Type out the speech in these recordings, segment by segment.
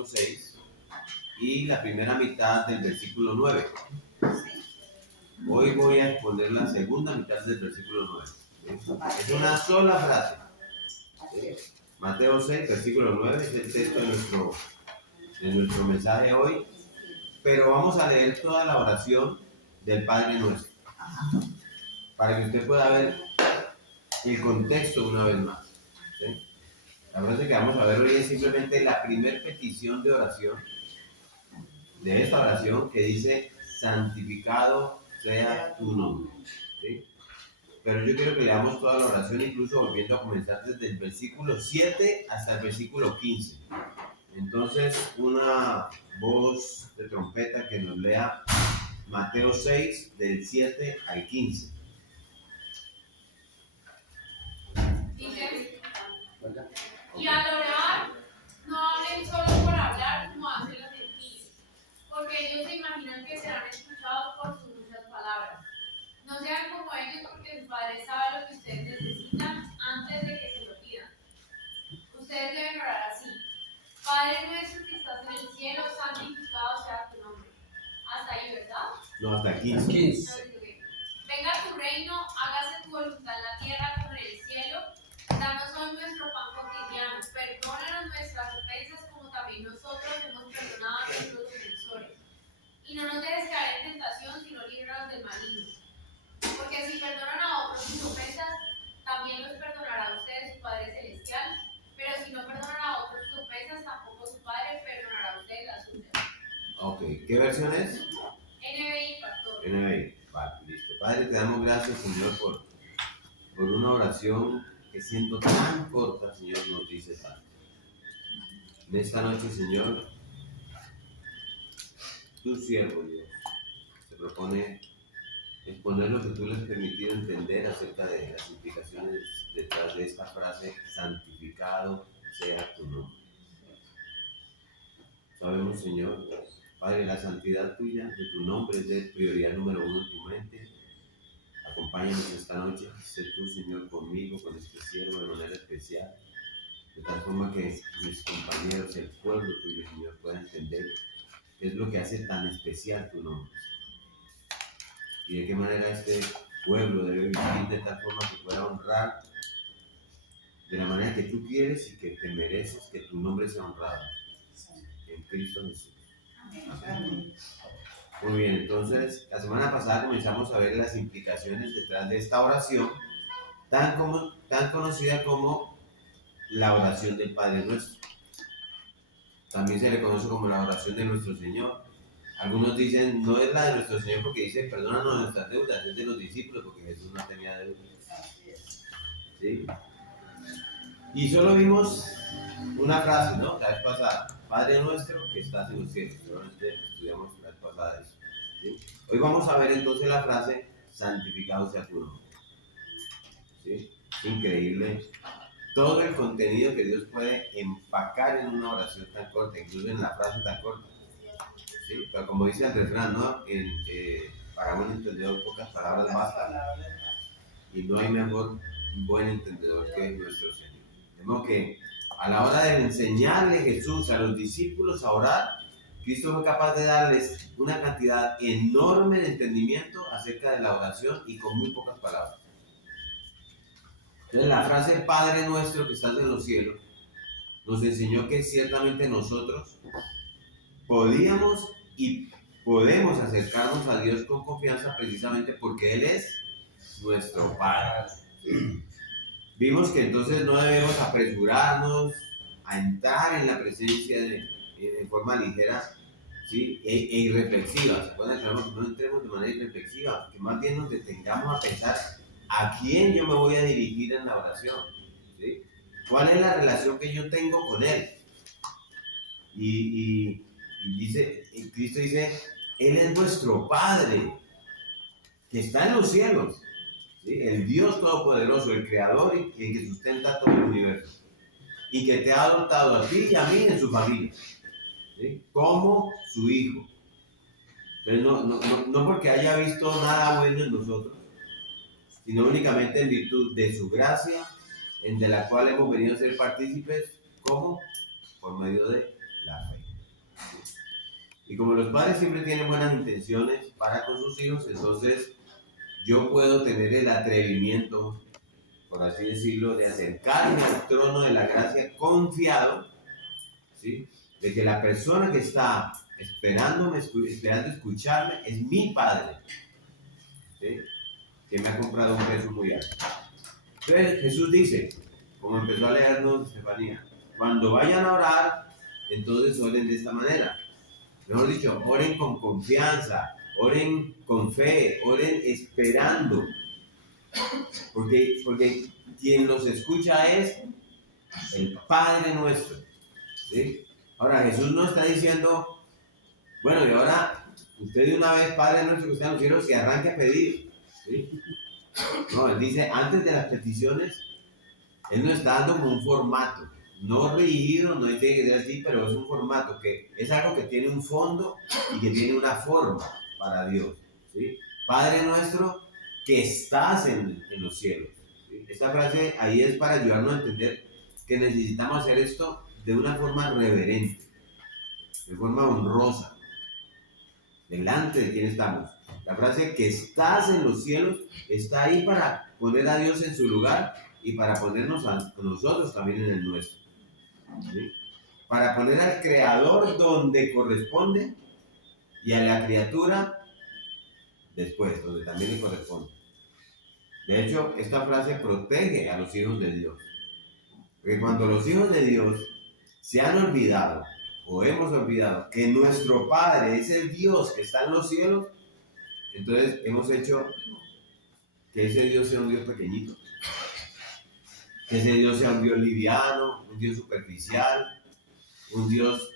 versículo 6 y la primera mitad del versículo 9. Hoy voy a exponer la segunda mitad del versículo 9. Es una sola frase. Mateo 6, versículo 9 es el texto de nuestro mensaje hoy, pero vamos a leer toda la oración del Padre Nuestro, para que usted pueda ver el contexto una vez más. ¿Sí? La frase que vamos a ver hoy es simplemente la primera petición de oración, de esta oración, que dice: santificado sea tu nombre. ¿Sí? Pero yo quiero que leamos toda la oración, incluso volviendo a comenzar desde el versículo 7 hasta el versículo 15. Entonces, una voz de trompeta que nos lea Mateo 6, del 7 al 15. Dice: y al orar, no hablen solo por hablar como hacen los gentiles, porque ellos se imaginan que serán escuchados por sus muchas palabras. No sean como ellos, porque su Padre sabe lo que ustedes necesitan antes de que se lo pidan. Ustedes deben orar así: Padre nuestro que estás en el cielo, santificado sea tu nombre. Hasta ahí, ¿verdad? No, hasta 15. Venga tu reino, hágase tu voluntad en la tierra como en el cielo. Danos hoy nuestro pan cotidiano. Perdónanos nuestras ofensas como también nosotros hemos perdonado a nuestros ofensores. Y no nos dejes caer en tentación, sino líbranos del maligno. Porque si perdonan a otros sus ofensas, también los perdonará a ustedes su Padre Celestial. Pero si no perdonan a otros sus ofensas, tampoco su Padre perdonará a ustedes las suyas. Ok, ¿qué versión es? NBI, pastor. NBI. Vale, listo. Padre, te damos gracias, Señor, por una oración que, siendo tan corta, Señor, nos dice tanto. En esta noche, Señor, tu siervo, Dios, se propone exponer lo que tú le has permitido entender acerca de las implicaciones detrás de esta frase: santificado sea tu nombre. Sabemos, Señor, Padre, la santidad tuya, de tu nombre, es de prioridad número uno en tu mente. Acompáñanos esta noche, sé tú, Señor, conmigo, con este siervo de manera especial, de tal forma que mis compañeros, el pueblo tuyo, Señor, puedan entender qué es lo que hace tan especial tu nombre, y de qué manera este pueblo debe vivir de tal forma que pueda honrar de la manera que tú quieres y que te mereces que tu nombre sea honrado en Cristo Jesús. Amén. Muy bien, entonces la semana pasada comenzamos a ver las implicaciones detrás de esta oración tan conocida como la oración del Padre Nuestro. También se le conoce como la oración de nuestro Señor. Algunos dicen, no es la de nuestro Señor porque dice: perdónanos nuestras deudas, es de los discípulos porque Jesús no tenía deudas. ¿Sí? Y solo vimos una frase, ¿no? La vez pasada: Padre nuestro que estás en los cielos. Solamente estudiamos la vez pasada eso. ¿Sí? Hoy vamos a ver entonces la frase: santificado sea tu nombre. ¿Sí? Increíble todo el contenido que Dios puede empacar en una oración tan corta, incluso en la frase tan corta. ¿Sí? Pero como dice el refrán, ¿no? Para un entendedor pocas palabras bastan. Y no hay mejor buen entendedor que nuestro Señor. De modo que a la hora de enseñarle Jesús a los discípulos a orar, Cristo fue capaz de darles una cantidad enorme de entendimiento acerca de la oración y con muy pocas palabras. Entonces la frase Padre nuestro que estás en los cielos nos enseñó que ciertamente nosotros podíamos y podemos acercarnos a Dios con confianza, precisamente porque Él es nuestro Padre. Vimos que entonces no debemos apresurarnos a entrar en la presencia de forma ligera, ¿sí? e irreflexiva. ¿Se acuerdan que no entremos de manera irreflexiva? Que más bien nos detengamos a pensar a quién yo me voy a dirigir en la oración, ¿sí? ¿Cuál es la relación que yo tengo con Él? Y Cristo dice: Él es vuestro Padre, que está en los cielos, ¿sí? El Dios Todopoderoso, el Creador y el que sustenta todo el universo, y que te ha adoptado a ti y a mí en su familia, ¿sí? Como su hijo. Entonces no porque haya visto nada bueno en nosotros, sino únicamente en virtud de su gracia, de la cual hemos venido a ser partícipes, ¿cómo? Por medio de la fe. Y como los padres siempre tienen buenas intenciones para con sus hijos, entonces yo puedo tener el atrevimiento, por así decirlo, de acercarme al trono de la gracia confiado, ¿sí? De que la persona que está esperando escucharme es mi Padre, ¿sí? Que me ha comprado un precio muy alto. Entonces Jesús dice, como empezó a leernos Estefanía, cuando vayan a orar, entonces oren de esta manera. Mejor dicho, oren con confianza, oren con fe, oren esperando. Porque quien los escucha es el Padre nuestro, ¿sí? Ahora Jesús no está diciendo, bueno, y ahora usted de una vez, Padre nuestro que está en los cielos, que arranque a pedir, ¿sí? No, él dice, antes de las peticiones, él no está dando como un formato, no rígido, no tiene que ser así, pero es un formato que es algo que tiene un fondo y que tiene una forma para Dios, ¿sí? Padre nuestro que estás en los cielos, ¿sí? Esta frase ahí es para ayudarnos a entender que necesitamos hacer esto de una forma reverente, de forma honrosa, delante de quien estamos. La frase que estás en los cielos está ahí para poner a Dios en su lugar y para ponernos a nosotros también en el nuestro, ¿sí? Para poner al Creador donde corresponde y a la criatura después, donde también le corresponde. De hecho, esta frase protege a los hijos de Dios. Porque cuando los hijos de Dios se han olvidado o hemos olvidado que nuestro Padre es el Dios que está en los cielos, entonces hemos hecho que ese Dios sea un Dios pequeñito, que ese Dios sea un Dios liviano, un Dios superficial, un Dios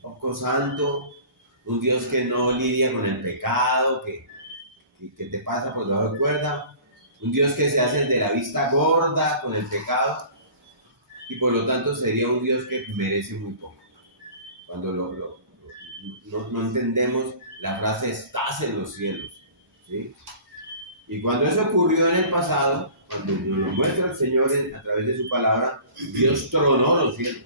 poco santo, un Dios que no lidia con el pecado, que te pasa por debajo de cuerda, un Dios que se hace el de la vista gorda con el pecado y por lo tanto sería un Dios que merece muy poco. Cuando no entendemos la frase estás en los cielos, ¿sí? Y cuando eso ocurrió en el pasado, cuando nos lo muestra el Señor a través de su palabra, Dios tronó los cielos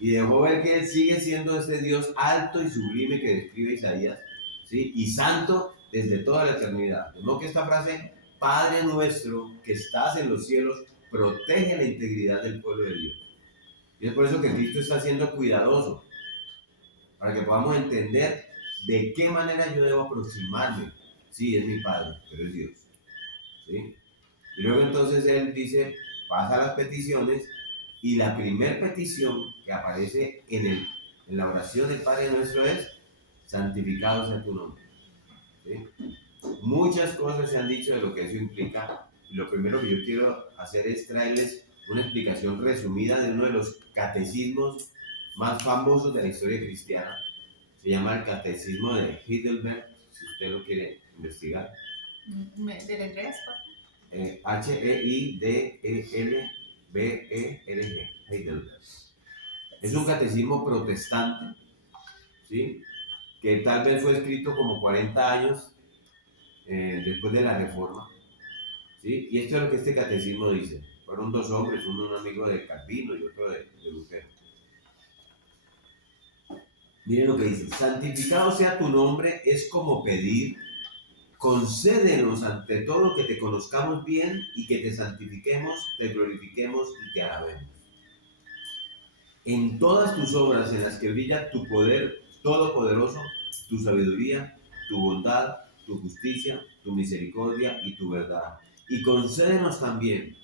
y dejó ver que Él sigue siendo ese Dios alto y sublime que describe Isaías, ¿sí? Y santo desde toda la eternidad. De modo que esta frase, Padre nuestro que estás en los cielos, protege la integridad del pueblo de Dios. Y es por eso que Cristo está siendo cuidadoso, para que podamos entender de qué manera yo debo aproximarme. Sí, es mi Padre, pero es Dios, ¿sí? Y luego entonces Él dice, pasa las peticiones, y la primera petición que aparece en la oración del Padre Nuestro es, santificado sea tu nombre, ¿sí? Muchas cosas se han dicho de lo que eso implica, y lo primero que yo quiero hacer es traerles una explicación resumida de uno de los catecismos más famosos de la historia cristiana. Se llama el Catecismo de Heidelberg, si usted lo quiere investigar. ¿Deletreas, por favor? Heidelberg, Heidelberg. Es un catecismo protestante, ¿sí? Que tal vez fue escrito como 40 años después de la Reforma, ¿sí? Y esto es lo que este catecismo dice. Fueron dos hombres, uno un amigo de Calvino y otro de Lutero. Miren lo que dice: santificado sea tu nombre, es como pedir, concédenos ante todo que te conozcamos bien y que te santifiquemos, te glorifiquemos y te alabemos. En todas tus obras en las que brilla tu poder todopoderoso, tu sabiduría, tu bondad, tu justicia, tu misericordia y tu verdad. Y concédenos también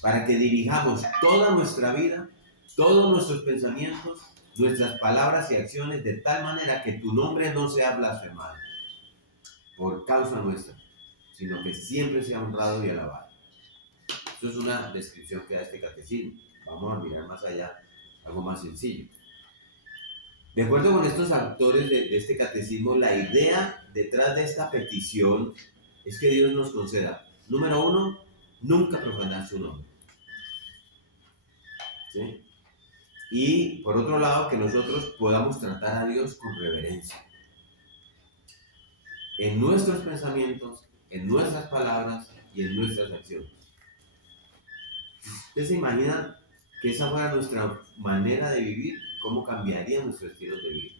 para que dirijamos toda nuestra vida, todos nuestros pensamientos, nuestras palabras y acciones de tal manera que tu nombre no sea blasfemado por causa nuestra, sino que siempre sea honrado y alabado. Esto es una descripción que da este catecismo. Vamos a mirar más allá, algo más sencillo. De acuerdo con estos autores de este catecismo, la idea detrás de esta petición es que Dios nos conceda, número uno, nunca profanar su nombre, ¿sí? Y por otro lado, que nosotros podamos tratar a Dios con reverencia. En nuestros pensamientos, en nuestras palabras y en nuestras acciones. ¿Usted se imagina que esa fuera nuestra manera de vivir? ¿Cómo cambiaría nuestro estilo de vida?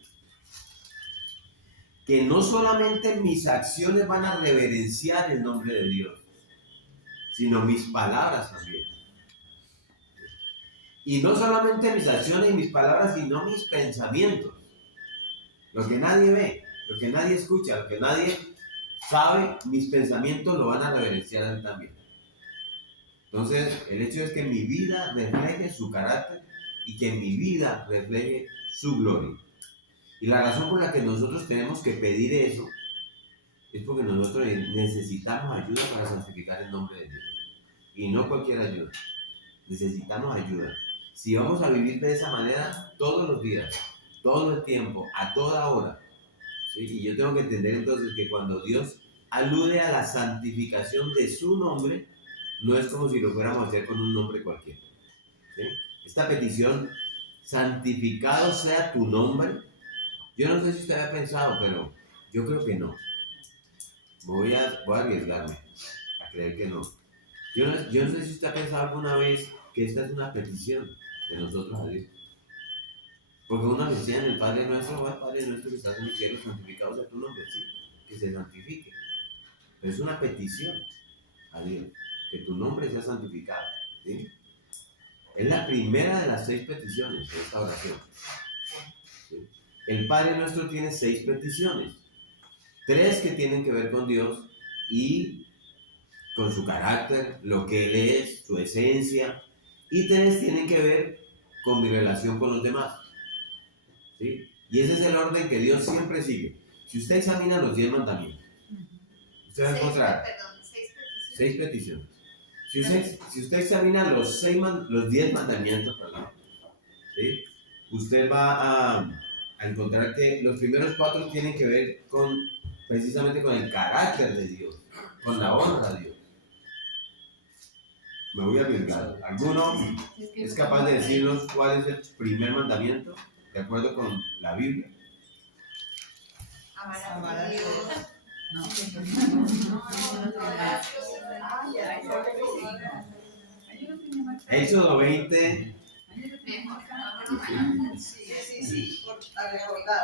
que no solamente mis acciones van a reverenciar el nombre de Dios, sino mis palabras también. Y no solamente mis acciones y mis palabras, sino mis pensamientos. Lo que nadie ve, lo que nadie escucha, lo que nadie sabe, mis pensamientos lo van a reverenciar a él también. Entonces, el hecho es que mi vida refleje su carácter y que mi vida refleje su gloria. Y la razón por la que nosotros tenemos que pedir eso es porque nosotros necesitamos ayuda para santificar el nombre de Dios. Y no cualquier ayuda. Necesitamos ayuda. Si vamos a vivir de esa manera todos los días, todo el tiempo, a toda hora, ¿sí? Y yo tengo que entender entonces que cuando Dios alude a la santificación de su nombre, no es como si lo fuéramos a hacer con un nombre cualquiera, ¿sí? Esta petición, santificado sea tu nombre, yo no sé si usted había pensado, pero yo creo que no. Voy a arriesgarme a creer que no. Yo no sé si usted ha pensado alguna vez que esta es una petición de nosotros a Dios. Porque uno decía en el Padre Nuestro, Padre Nuestro que estás en el cielo, santificado sea tu nombre, sí, que se santifique. Pero es una petición a Dios, que tu nombre sea santificado, ¿sí? Es la primera de las 6 peticiones de esta oración, ¿sí? El Padre Nuestro tiene 6 peticiones, 3 que tienen que ver con Dios y con su carácter, lo que Él es, su esencia, y 3 tienen que ver con mi relación con los demás, ¿sí? Y ese es el orden que Dios siempre sigue. Si usted examina los 10 mandamientos, usted va a encontrar 6 peticiones. Si usted examina los 10 mandamientos, ¿sí? Usted va a encontrar que los primeros 4 tienen que ver precisamente con el carácter de Dios, con la honra a Dios. Me voy a arriesgar. ¿Alguno es capaz de decirnos cuál es el primer mandamiento de acuerdo con la Biblia? Amar a Dios. Éxodo 20. Sí, por recordar.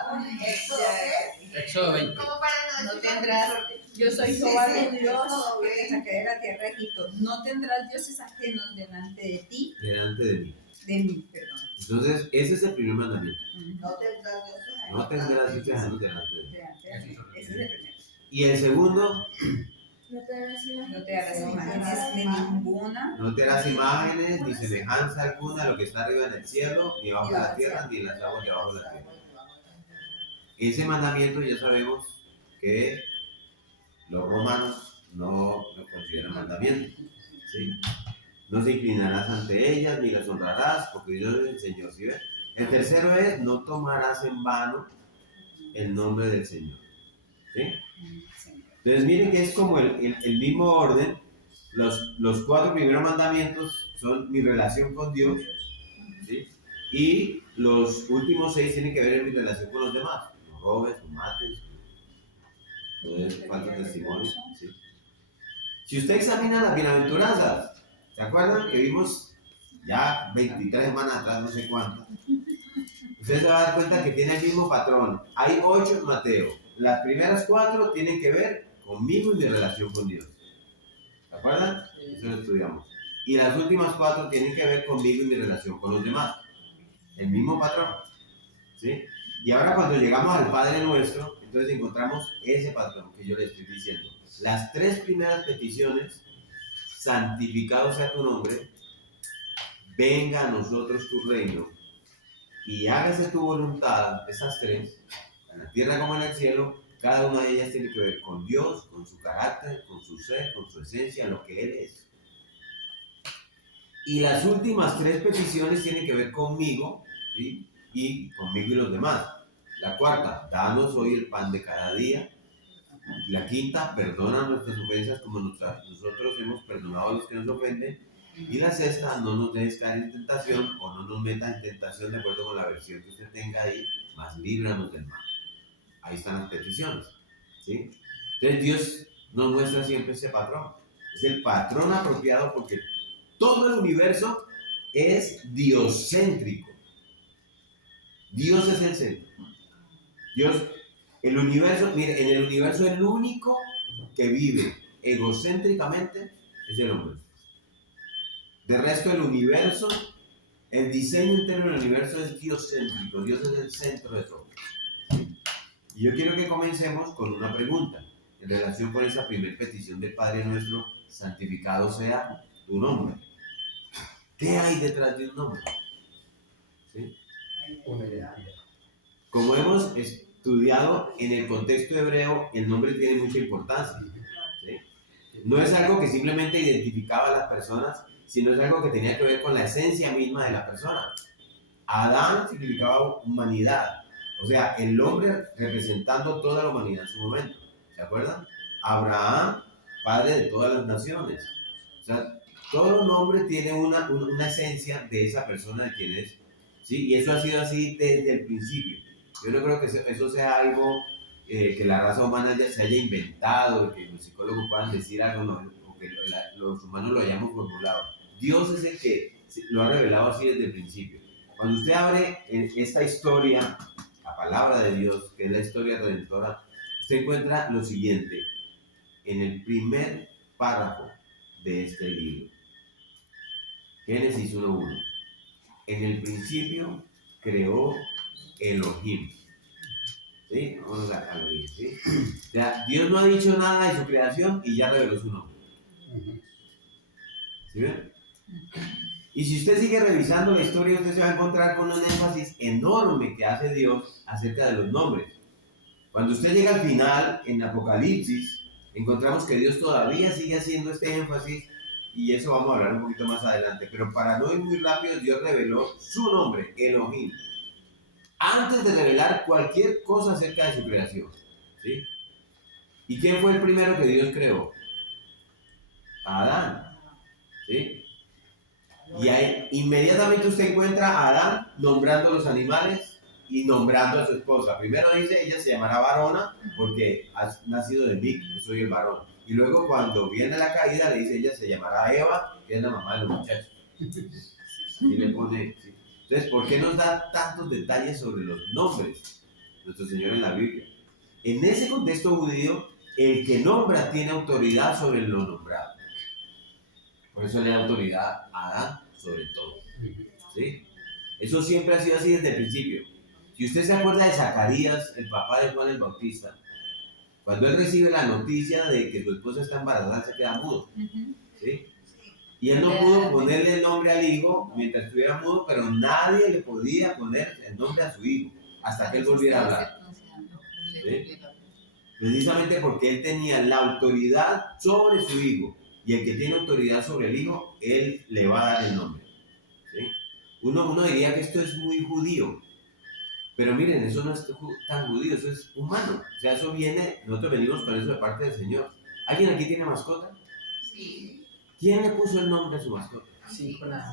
Éxodo 20. No tendrás, yo soy Jehová tu Dios, que te saqué de la tierra de Egipto. No tendrás dioses ajenos delante de ti. Delante de mí. De mí, perdón. Entonces, ese es el primer mandamiento. No tendrás dioses ajenos. No tendrás dioses ajenos delante de mí. Ese es el primero. Y el segundo, No te harás imágenes de ninguna. no te harás imágenes ni semejanza alguna de lo que está arriba en el cielo, ni abajo de la tierra, ni en las aguas de abajo de la tierra. Ese mandamiento ya sabemos que los romanos no lo consideran mandamiento, ¿sí? No se inclinarás ante ellas ni las honrarás, porque yo soy el Señor, ¿sí ves? El tercero es, no tomarás en vano el nombre del Señor, ¿sí? Entonces miren que es como el mismo orden. Los 4 primeros mandamientos son mi relación con Dios, ¿sí? Y los últimos 6 tienen que ver en mi relación con los demás. No robes, no mates, no des falso testimonio, ¿sí? Si usted examina las bienaventuranzas, ¿se acuerdan que vimos ya 23 semanas atrás, no sé cuántas? Usted se va a dar cuenta que tiene el mismo patrón. Hay 8 en Mateo. Las primeras 4 tienen que ver conmigo y mi relación con Dios. ¿Se acuerdan? Eso lo estudiamos. Y las últimas 4 tienen que ver conmigo y mi relación con los demás. El mismo patrón, ¿sí? Y ahora cuando llegamos al Padre Nuestro, entonces encontramos ese patrón que yo le estoy diciendo. Las 3 primeras peticiones, santificado sea tu nombre, venga a nosotros tu reino y hágase tu voluntad, esas 3, en la tierra como en el cielo. Cada una de ellas tiene que ver con Dios, con su carácter, con su ser, con su esencia, lo que Él es. Y las últimas 3 peticiones tienen que ver conmigo, ¿sí? Y conmigo y los demás. La cuarta, danos hoy el pan de cada día. La quinta, perdona nuestras ofensas como nosotros hemos perdonado a los que nos ofenden. Y la sexta, no nos dejes caer en tentación o no nos metas en tentación de acuerdo con la versión que usted tenga ahí, mas líbranos del mal. Ahí están las peticiones, ¿sí? Entonces Dios nos muestra siempre ese patrón. Es el patrón apropiado porque todo el universo es diocéntrico. Dios es el centro. Dios, El universo, mire, en el universo el único que vive egocéntricamente es el hombre. De resto, el universo, el diseño entero del universo es diocéntrico. Dios es el centro de todo. Y yo quiero que comencemos con una pregunta en relación con esa primera petición del Padre nuestro: santificado sea tu nombre. ¿Qué hay detrás de un nombre? ¿Sí? Una identidad. Como hemos estudiado en el contexto hebreo, el nombre tiene mucha importancia. ¿Sí? No es algo que simplemente identificaba a las personas, sino es algo que tenía que ver con la esencia misma de la persona. Adán significaba humanidad, o sea, el hombre representando toda la humanidad en su momento. ¿Se acuerdan? Abraham, padre de todas las naciones. O sea, todo nombre tiene una esencia de esa persona de quien es. ¿Sí? Y eso ha sido así desde el principio. Yo no creo que eso sea algo que la raza humana ya se haya inventado, que los psicólogos puedan decir algo, no, o que los humanos lo hayamos formulado. Dios es el que lo ha revelado así desde el principio. Cuando usted abre en esta historia, la palabra de Dios, que es la historia redentora, usted encuentra lo siguiente, en el primer párrafo de este libro. Génesis 1:1. En el principio creó Elohim. ¿Sí? Vamos a Elohim, ¿sí? O sea, Dios no ha dicho nada de su creación y ya reveló su nombre. ¿Sí ven? Y si usted sigue revisando la historia, usted se va a encontrar con un énfasis enorme que hace Dios acerca de los nombres. Cuando usted llega al final, en Apocalipsis, encontramos que Dios todavía sigue haciendo este énfasis, y eso vamos a hablar un poquito más adelante. Pero para no ir muy rápido, Dios reveló su nombre, Elohim, antes de revelar cualquier cosa acerca de su creación. ¿Sí? ¿Y quién fue el primero que Dios creó? Adán. ¿Sí? Y ahí inmediatamente usted encuentra a Adán nombrando los animales y nombrando a su esposa. Primero dice, ella se llamará varona porque ha nacido de mí, que soy el varón. Y luego cuando viene la caída le dice, ella se llamará Eva, que es la mamá de los muchachos. Y le pone, ¿sí? Entonces, ¿por qué nos da tantos detalles sobre los nombres nuestro Señor en la Biblia? En ese contexto judío, el que nombra tiene autoridad sobre lo nombrado. Por eso le da autoridad a Adán sobre todo. ¿Sí? Eso siempre ha sido así desde el principio. Si usted se acuerda de Zacarías, el papá de Juan el Bautista, cuando él recibe la noticia de que su esposa está embarazada, se queda mudo. ¿Sí? Y él no pudo ponerle el nombre al hijo mientras estuviera mudo, pero nadie le podía poner el nombre a su hijo hasta que él volviera a hablar. ¿Sí? Precisamente porque él tenía la autoridad sobre su hijo. Y el que tiene autoridad sobre el hijo, él le va a dar el nombre. ¿Sí? Uno diría que esto es muy judío. Pero miren, eso no es tan judío, eso es humano. O sea, eso viene, nosotros venimos con eso de parte del Señor. ¿Alguien aquí tiene mascota? Sí. ¿Quién le puso el nombre a su mascota? Sí, con la...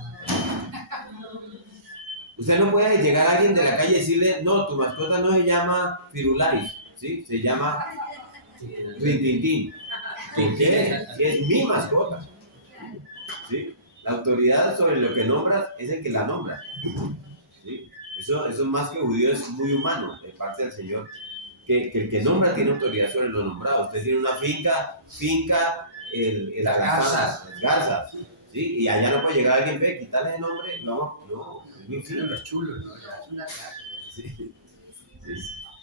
Usted no puede llegar a alguien de la calle y decirle, no, tu mascota no se llama Firulais, ¿sí? Se llama Rintintín. ¿Por qué? Es mi mascota. ¿Sí? La autoridad sobre lo que nombras es el que la nombra. ¿Sí? Eso más que judío es muy humano de parte del Señor. Que el que nombra tiene autoridad sobre lo nombrado. Usted tiene una finca, las garzas. ¿Sí? Y allá no puede llegar alguien, ve, quitarle el nombre. No, es mi finca. Los chulos, ¿no? Sí. Sí.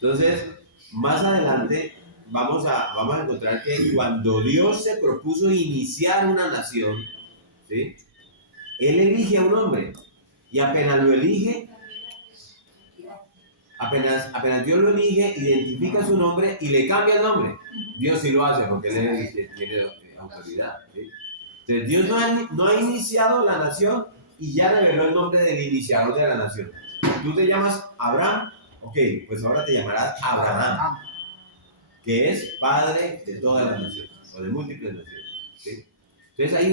Entonces, más adelante vamos a encontrar que cuando Dios se propuso iniciar una nación, ¿sí? Él elige a un hombre y apenas lo elige, apenas Dios lo elige, identifica su nombre y le cambia el nombre. Dios sí lo hace porque él tiene autoridad. ¿Sí? Entonces Dios no ha iniciado la nación y ya reveló el nombre del iniciador de la nación. Tú te llamas Abraham, ok, pues ahora te llamarás Abraham, que es padre de todas las naciones, o de múltiples naciones. ¿Sí? Entonces hay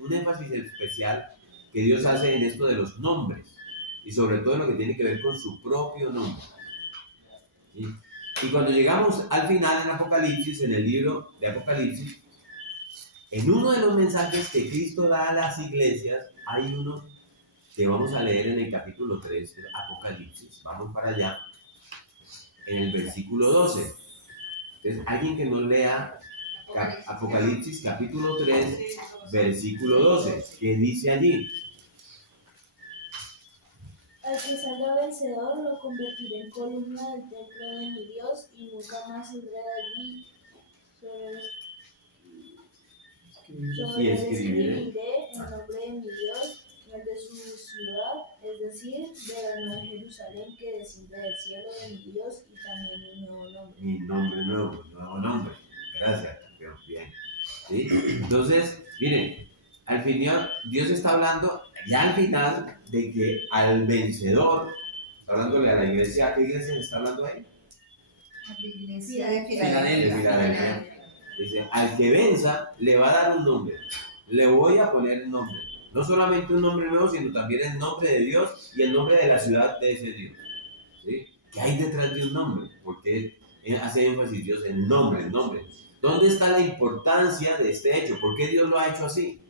un énfasis especial que Dios hace en esto de los nombres, y sobre todo en lo que tiene que ver con su propio nombre. ¿Sí? Y cuando llegamos al final en Apocalipsis, en el libro de Apocalipsis, en uno de los mensajes que Cristo da a las iglesias, hay uno que vamos a leer en el capítulo 3 de Apocalipsis. Vamos para allá. en el versículo 12. Entonces, alguien que nos lea Apocalipsis capítulo 3, versículo 12, ¿qué dice allí? Al que salga vencedor lo convertiré en columna del templo de mi Dios y nunca más saldrá de allí. Sobre Y él escribiré. escribiré el nombre de mi Dios, el de su ciudad, es decir, de la nueva Jerusalén que desciende del cielo de mi Dios, y también mi nuevo nombre. Mi nombre nuevo, nuevo nombre. Gracias, campeón. Bien. ¿Sí? Entonces, miren, al final, Dios está hablando ya al final de que al vencedor, está hablándole a la iglesia, ¿a qué iglesia le está hablando ahí? La iglesia de De Filadelfia. Filadelfia. Dice, al que venza, le va a dar un nombre. Le voy a poner el nombre. No solamente un nombre nuevo, sino también el nombre de Dios y el nombre de la ciudad de ese Dios. ¿Sí? ¿Qué hay detrás de un nombre? Porque hace énfasis Dios en el nombre, el nombre. ¿Dónde está la importancia de este hecho? ¿Por qué Dios lo ha hecho así?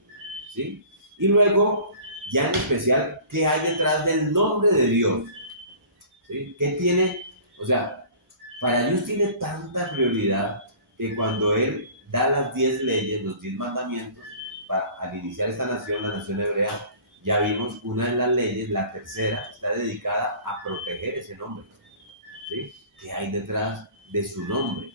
¿Sí? Y luego, ya en especial, ¿qué hay detrás del nombre de Dios? ¿Sí? ¿Qué tiene? O sea, para Dios tiene tanta prioridad que cuando Él da las 10 leyes, los 10 mandamientos, al iniciar esta nación, la nación hebrea, ya vimos una de las leyes, la tercera, está dedicada a proteger ese nombre. ¿Sí? ¿Qué hay detrás de su nombre?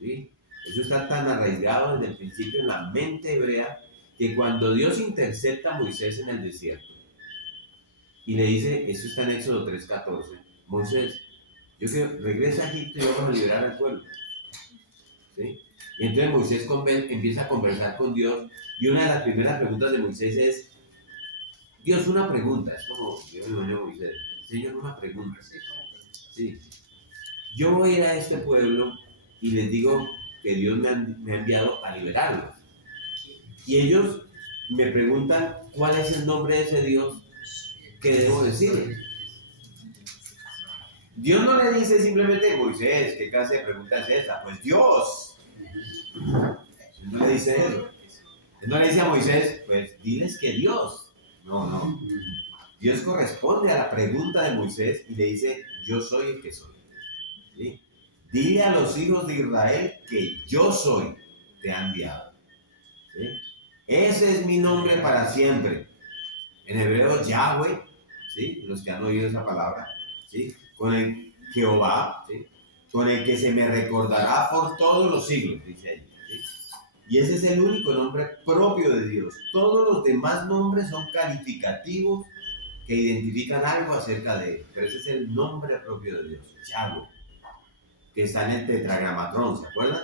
¿Sí? Eso está tan arraigado desde el principio en la mente hebrea que cuando Dios intercepta a Moisés en el desierto y le dice, esto está en Éxodo 3:14, Moisés, yo quiero, regresa a Egipto y vamos a liberar al pueblo. ¿Sí? Y entonces Moisés empieza a conversar con Dios y una de las primeras preguntas de Moisés es, Dios, una pregunta, es como, yo me imagino a Moisés, Señor, una pregunta. Sí. Yo voy a ir a este pueblo y les digo que Dios me ha enviado a liberarlos. Y ellos me preguntan cuál es el nombre de ese Dios que debo decirle. Dios no le dice simplemente, Moisés, ¿qué clase de pregunta es esa? Pues Dios. Él no le dice eso. Él no le dice a Moisés, pues diles que Dios. No. Dios corresponde a la pregunta de Moisés y le dice, yo soy el que soy. ¿Sí? Dile a los hijos de Israel que yo soy, te ha enviado. ¿Sí? Ese es mi nombre para siempre. En hebreo, Yahweh, ¿sí? Los que han oído esa palabra, ¿sí? Con el Jehová, ¿sí? Con el que se me recordará por todos los siglos, dice ahí. ¿Sí? Y ese es el único nombre propio de Dios. Todos los demás nombres son calificativos que identifican algo acerca de él. Pero ese es el nombre propio de Dios, Yahweh, que está en el tetragramatrón, ¿se acuerdan?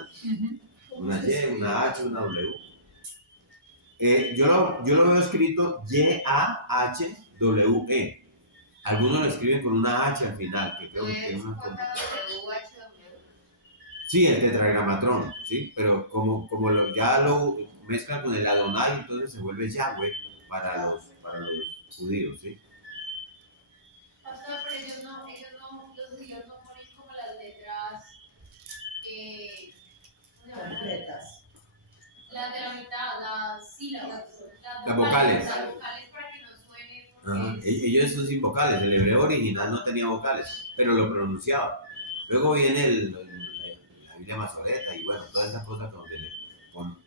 Una Y, una H, una W. Yo lo veo escrito Y-A-H-W-E. Algunos lo escriben con una H al final, que creo que es una... Sí, el tetragramatrón, ¿sí? Pero ya lo mezclan con el Adonai, entonces se vuelve Yahweh para los judíos, ¿sí? Pastor, pero los judíos no ponen como las letras, Completas. las de la mitad, las sílabas, Las vocales. Las vocales para que no suene. Ajá. Ellos son sin vocales, el hebreo original no tenía vocales, pero lo pronunciaba. Luego viene la Biblia Masoreta y bueno, todas esas cosas donde le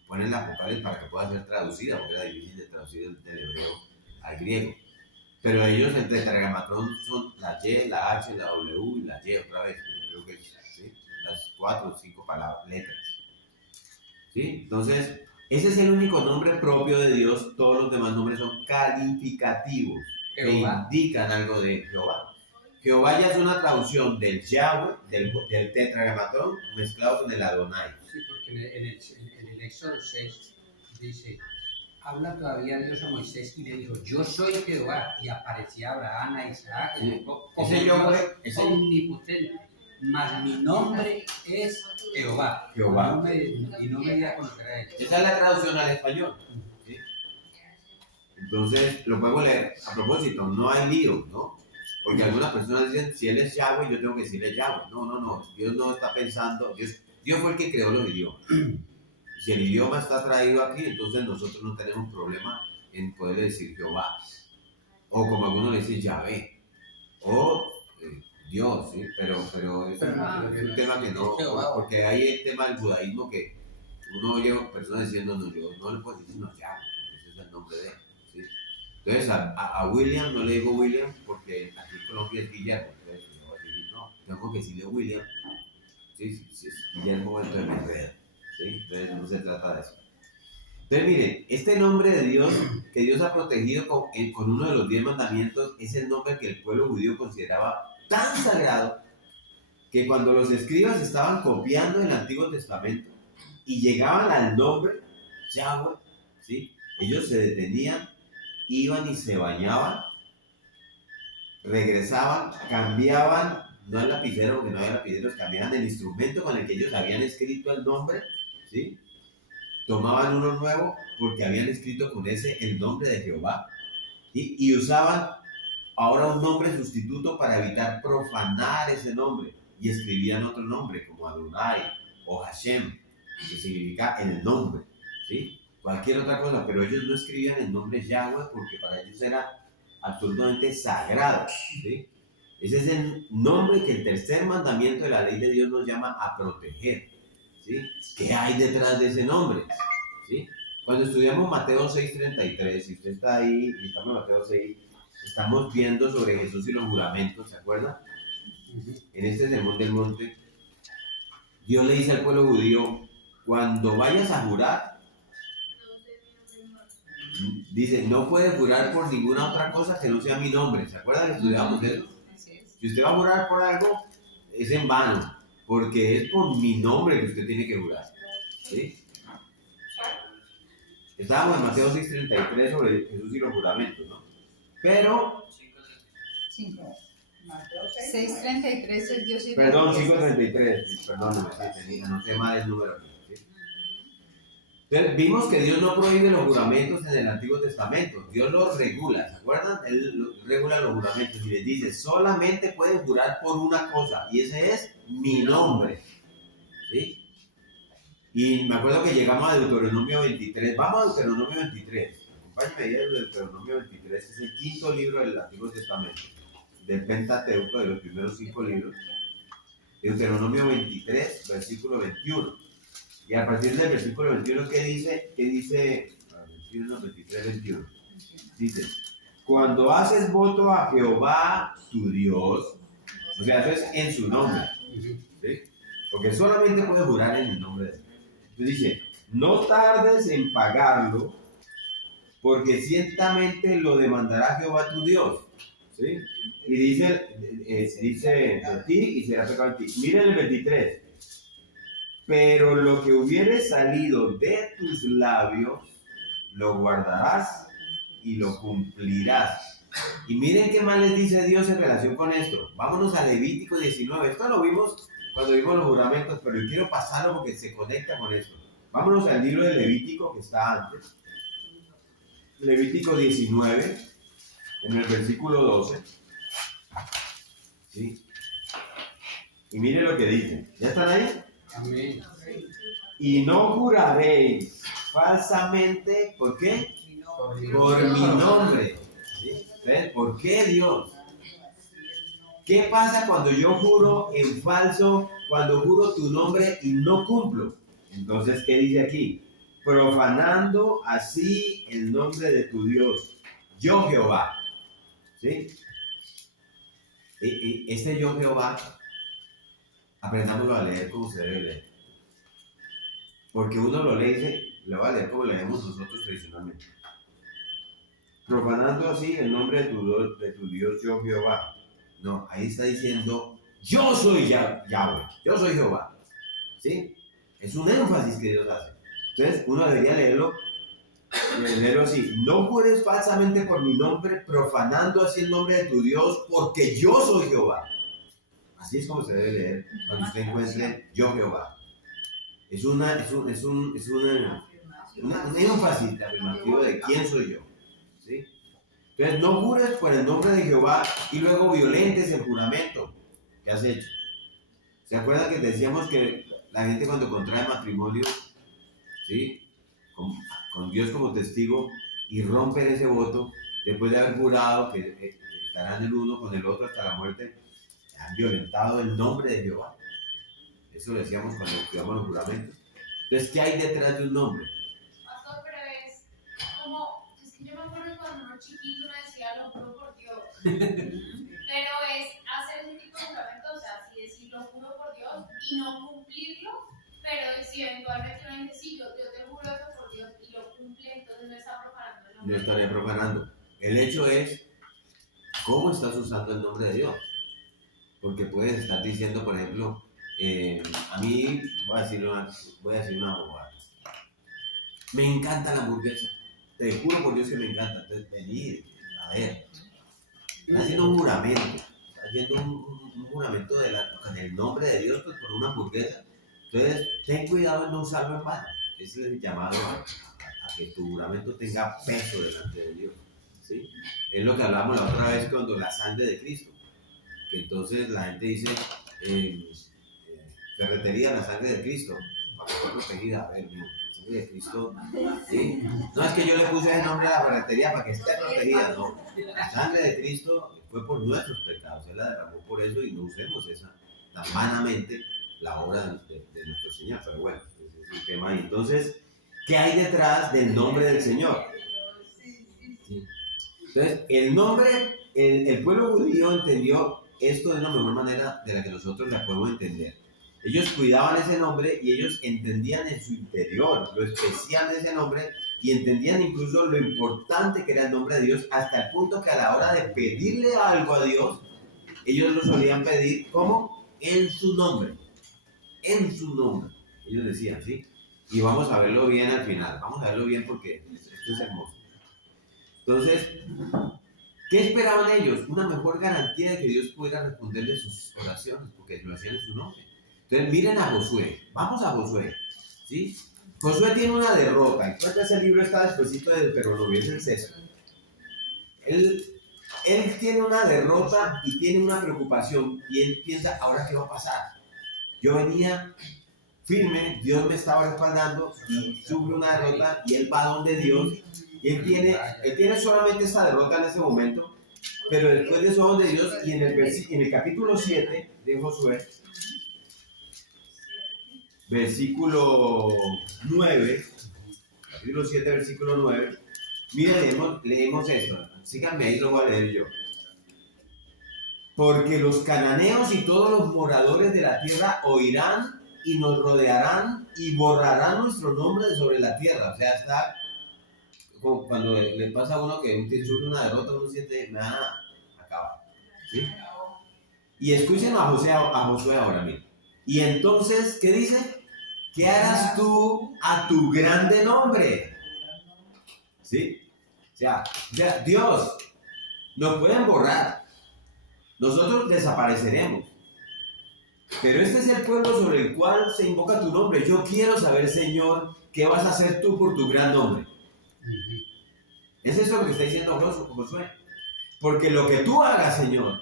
ponen las vocales para que pueda ser traducida, porque era difícil de traducir del hebreo al griego. Pero ellos, el tetragramatrón, son la Y, la H, la W y la Y otra vez. Creo que ¿sí? Las 4 o 5 letras. ¿Sí? Entonces, ese es el único nombre propio de Dios. Todos los demás nombres son calificativos Jehová. que indican algo de Jehová. Jehová ya es una traducción del Yahweh, del tetragramatrón, mezclado con el Adonai. Sí, porque en el Éxodo 6 dice, habla todavía Dios a Moisés y le dijo, yo soy Jehová, y aparecía Abraham, a Isaac, Sí. como Ese Dios ese- omnipotente, mas mi nombre es Jehová. Jehová. Y no me di a conocer a él. Esa es la traducción al español. ¿Sí? Entonces, lo podemos leer. A propósito, no hay lío, ¿no? Porque algunas personas dicen, si él es Yahweh, yo tengo que decirle Yahweh. No. Dios no está pensando. Dios fue el que creó los idiomas. Si el idioma está traído aquí, entonces nosotros no tenemos problema en poder decir Jehová. O como algunos le dicen Yahvé. O Dios, ¿sí? Pero es Pero no, es pero un tema que no, es Jehová. porque hay el tema del judaísmo que uno oye personas diciendo, no, yo no le puedo decir sino Yahweh, porque ese es el nombre de él, ¿sí? Entonces a William no le digo William porque aquí en Colombia es Guillermo, entonces yo voy a decir, no, tengo que decirle William, ¿sí? Si es Guillermo, entonces me enreda, ¿sí? Entonces no se trata de eso. Entonces, miren, este nombre de Dios que Dios ha protegido con uno de los 10 mandamientos es el nombre que el pueblo judío consideraba tan sagrado que cuando los escribas estaban copiando el Antiguo Testamento y llegaban al nombre Yahweh, ¿sí? Ellos se detenían, iban y se bañaban, regresaban, cambiaban, no el lapicero porque no había lapiceros, cambiaban el instrumento con el que ellos habían escrito el nombre, ¿sí? Tomaban uno nuevo porque habían escrito con ese el nombre de Jehová, ¿sí? Y usaban ahora un nombre sustituto para evitar profanar ese nombre y escribían otro nombre como Adonai o Hashem, que significa el nombre, ¿sí? Cualquier otra cosa, pero ellos no escribían el nombre Yahweh porque para ellos era absolutamente sagrado, ¿sí? Ese es el nombre que el tercer mandamiento de la ley de Dios nos llama a proteger, ¿sí? ¿Qué hay detrás de ese nombre? ¿Sí? Cuando estudiamos Mateo 6:33, si usted está ahí y estamos en Mateo 6, estamos viendo sobre Jesús y los juramentos, ¿se acuerdan? En este sermón del monte, Dios le dice al pueblo judío, cuando vayas a jurar, dice, no puedes jurar por ninguna otra cosa que no sea mi nombre. ¿Se acuerdan que estudiamos eso? Así es. Si usted va a jurar por algo, es en vano, porque es por mi nombre que usted tiene que jurar. ¿Sí? Estábamos en Mateo 6:33 sobre Jesús y los juramentos, ¿no? Pero, 5. 6:33 es Dios y perdón, las riquezas. 5:33, perdóneme, anoté mal el número aquí. ¿Sí? Entonces, vimos que Dios no prohíbe los juramentos en el Antiguo Testamento, Dios los regula, ¿se acuerdan? Él regula los juramentos y les dice, solamente pueden jurar por una cosa, y ese es mi nombre, ¿sí? Y me acuerdo que llegamos a Deuteronomio 23, vamos a Deuteronomio 23, acompáñenme ahí a Deuteronomio 23, es el quinto libro del Antiguo Testamento, del Pentateuco, de los primeros 5 libros, Deuteronomio 23, versículo 21. Y a partir del versículo 21, ¿qué dice? 21, 23, 21. Dice, cuando haces voto a Jehová, tu Dios, o sea, eso es en su nombre, ¿sí? Porque solamente puedes jurar en el nombre de Él. Entonces dice, no tardes en pagarlo, porque ciertamente lo demandará Jehová tu Dios, ¿sí? Y dice a ti y será pecado en ti. Miren el 23. Pero lo que hubiere salido de tus labios, lo guardarás y lo cumplirás. Y miren qué más les dice Dios en relación con esto. Vámonos a Levítico 19. Esto lo vimos cuando vimos los juramentos, pero yo quiero pasarlo porque se conecta con esto. Vámonos al libro de Levítico que está antes. Levítico 19, en el versículo 12. ¿Sí? Y miren lo que dice. ¿Ya están ahí? Amén. Y no juraréis falsamente, ¿por qué? Por mi nombre. ¿Sí? ¿Ven? ¿Por qué Dios? ¿Qué pasa cuando yo juro en falso, cuando juro tu nombre y no cumplo? Entonces, ¿qué dice aquí? Profanando así el nombre de tu Dios, yo Jehová. ¿Sí? Este yo Jehová, aprendámoslo a leer como se debe leer. Porque uno lo lee y dice, lo va a leer como leemos nosotros tradicionalmente. Profanando así el nombre de tu Dios, yo Jehová. No, ahí está diciendo, yo soy Yahweh, yo soy Jehová. ¿Sí? Es un énfasis que Dios hace. Entonces, uno debería leerlo así. No jures falsamente por mi nombre, profanando así el nombre de tu Dios, porque yo soy Jehová. Así es como se debe leer cuando usted encuentre yo Jehová. Es un énfasis afirmativo de quién soy yo. ¿Sí? Entonces, no jures por el nombre de Jehová y luego violentes el juramento que has hecho. ¿Se acuerdan que decíamos que la gente cuando contrae matrimonio, ¿sí? con Dios como testigo y rompen ese voto, después de haber jurado que estarán el uno con el otro hasta la muerte, han violentado el nombre de Jehová. Eso lo decíamos cuando estudiamos los juramentos. Entonces, ¿qué hay detrás de un nombre? Pastor, pero es como, es que yo me acuerdo cuando uno chiquito uno decía, lo juro por Dios. Pero es hacer ese tipo de juramento, o sea, sí decir lo juro por Dios y no cumplirlo, pero si eventualmente uno dice, sí, yo te juro eso por Dios y lo cumple, entonces no está profanando el No nombre. estaría profanando. El hecho es cómo estás usando el nombre de Dios. Porque puedes estar diciendo, por ejemplo, a mí, voy a decir una bobada. Me encanta la hamburguesa. Te juro por Dios que me encanta. Entonces, venir, a ver. Está haciendo un juramento. Está haciendo un juramento con el nombre de Dios, pues, por una hamburguesa. Entonces, ten cuidado en no usarlo en vano. Ese es el llamado a que tu juramento tenga peso delante de Dios. ¿Sí? Es lo que hablamos la otra vez cuando la sangre de Cristo. Que entonces la gente dice, ferretería, la sangre de Cristo, para que esté protegida. A ver, la sangre de Cristo, ¿sí? No es que yo le puse el nombre a la ferretería para que esté protegida, no. La sangre de Cristo fue por nuestros pecados, Él la derramó por eso y no usemos esa tan vanamente la obra de nuestro Señor. Pero bueno, ese es el tema ahí. Entonces, ¿qué hay detrás del nombre del Señor? ¿Sí? Entonces, el nombre, el pueblo judío entendió esto de una mejor manera de la que nosotros la podemos entender. Ellos cuidaban ese nombre y ellos entendían en su interior lo especial de ese nombre y entendían incluso lo importante que era el nombre de Dios, hasta el punto que a la hora de pedirle algo a Dios, ellos lo solían pedir como en su nombre. En su nombre. Ellos decían, ¿sí? Y vamos a verlo bien al final. Vamos a verlo bien porque esto es hermoso. Entonces, ¿qué esperaban ellos? Una mejor garantía de que Dios pudiera responderle sus oraciones, porque lo hacían en su nombre. Entonces, miren a Josué. Vamos a Josué. ¿Sí? Josué tiene una derrota. Y creo que ese libro está despuesito del Deuteronomio, es el sexto. Él tiene una derrota y tiene una preocupación. Y él piensa, ¿ahora qué va a pasar? Yo venía firme, Dios me estaba respaldando y sufre una derrota y él va donde Dios. Y él tiene solamente esta derrota en ese momento, pero después de eso donde Dios, y en el capítulo 7 de Josué, versículo 9, capítulo 7, versículo 9, miren, leemos esto, síganme ahí, lo voy a leer yo. Porque los cananeos y todos los moradores de la tierra oirán y nos rodearán y borrarán nuestro nombre de sobre la tierra. O sea, está como cuando le pasa a uno que sufre una derrota, uno siente, nada, acaba. ¿Sí? Y escuchen a Josué ahora, miren. Y entonces, ¿qué dice? ¿Qué harás tú a tu grande nombre? ¿Sí? O sea, Dios, nos pueden borrar. Nosotros desapareceremos. Pero este es el pueblo sobre el cual se invoca tu nombre. Yo quiero saber, Señor, ¿qué vas a hacer tú por tu gran nombre? ¿Es eso lo que está diciendo Josué? Porque lo que tú hagas, Señor,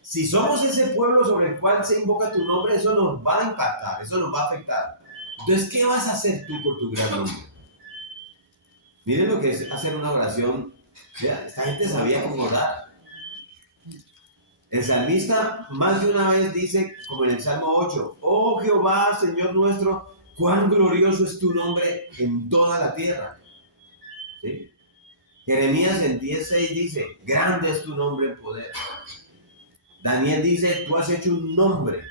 si somos ese pueblo sobre el cual se invoca tu nombre, eso nos va a impactar, eso nos va a afectar. Entonces, ¿qué vas a hacer tú por tu gran nombre? Miren lo que es hacer una oración. Mira, esta gente sabía cómo orar. El salmista más de una vez dice, como en el Salmo 8, oh Jehová, Señor nuestro, cuán glorioso es tu nombre en toda la tierra. ¿Sí? Jeremías en 10:6 dice, grande es tu nombre en poder. Daniel dice, tú has hecho un nombre.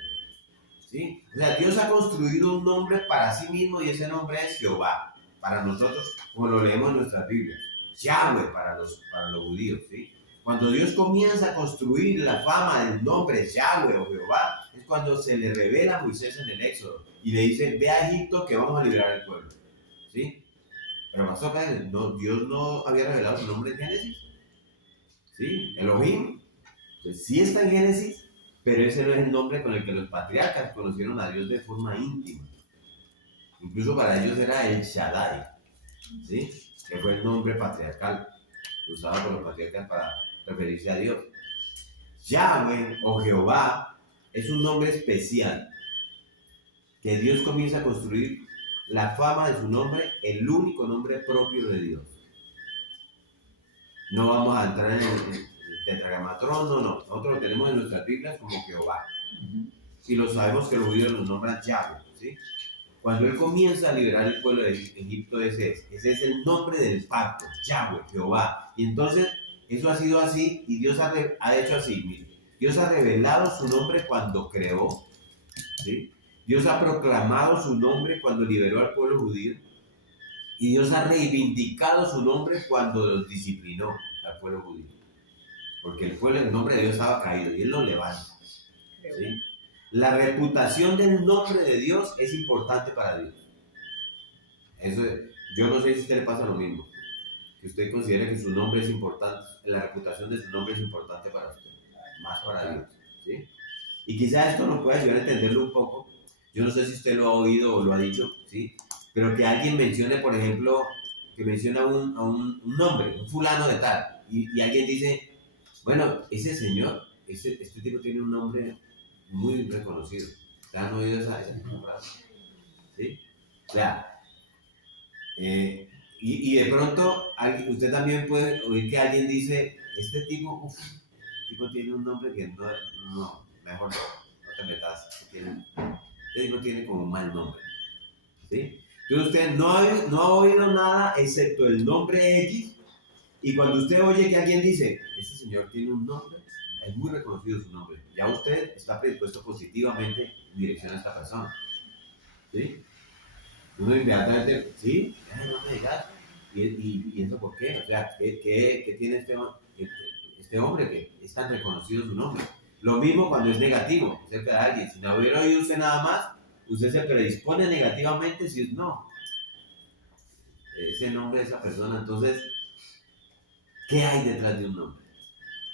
¿Sí? O sea, Dios ha construido un nombre para sí mismo y ese nombre es Jehová. Para nosotros, como lo leemos en nuestras Biblias. Yahweh para los judíos. ¿Sí? Cuando Dios comienza a construir la fama del nombre Yahweh o Jehová, es cuando se le revela a Moisés en el Éxodo y le dice, ve a Egipto que vamos a liberar al pueblo. ¿Sí? Pero pasó que Dios no había revelado su nombre en Génesis. ¿Sí? Elohim, pues sí está en Génesis, pero ese no es el nombre con el que los patriarcas conocieron a Dios de forma íntima. Incluso para ellos era el Shaddai, ¿sí? Que fue el nombre patriarcal usado por los patriarcas para referirse a Dios. Yahweh o Jehová es un nombre especial que Dios comienza a construir la fama de su nombre, el único nombre propio de Dios. No vamos a entrar en tetragrammatrón, no. Nosotros lo tenemos en nuestras Biblias como Jehová. Y lo sabemos que los judíos los nombran Yahweh, ¿sí? Cuando él comienza a liberar el pueblo de Egipto, ese es el nombre del pacto, Yahweh, Jehová. Y entonces, eso ha sido así y Dios ha hecho así. Mire, Dios ha revelado su nombre cuando creó, ¿sí? Dios ha proclamado su nombre cuando liberó al pueblo judío. Y Dios ha reivindicado su nombre cuando los disciplinó al pueblo judío. Porque el nombre de Dios estaba caído y él lo levanta, ¿sí? La reputación del nombre de Dios es importante para Dios. Yo no sé si a usted le pasa lo mismo, que usted considere que su nombre es importante, la reputación de su nombre es importante para usted, más para Dios, ¿sí? Y quizás esto nos pueda ayudar a entenderlo un poco. Yo no sé si usted lo ha oído o lo ha dicho, ¿sí? Pero que alguien mencione, por ejemplo, que menciona a un nombre, un fulano de tal, y alguien dice, bueno, ese señor, este tipo tiene un nombre muy reconocido. ¿Ustedes han oído esa frase? ¿Sí? O sea, y de pronto usted también puede oír que alguien dice, este tipo tiene un nombre que mejor no te metas. Este tipo tiene como un mal nombre. ¿Sí? Entonces usted no ha oído nada excepto el nombre X, y cuando usted oye que alguien dice, este señor tiene un nombre, es muy reconocido su nombre, ya usted está predispuesto positivamente en dirección a esta persona. ¿Sí? Uno inmediatamente, ¿sí? No me digas. ¿Y eso por qué? O sea, ¿qué tiene este hombre que es tan reconocido su nombre? Lo mismo cuando es negativo acerca de alguien. Si no hubiera oído usted nada más, usted se predispone negativamente si es no. Ese nombre de esa persona, entonces, ¿qué hay detrás de un nombre?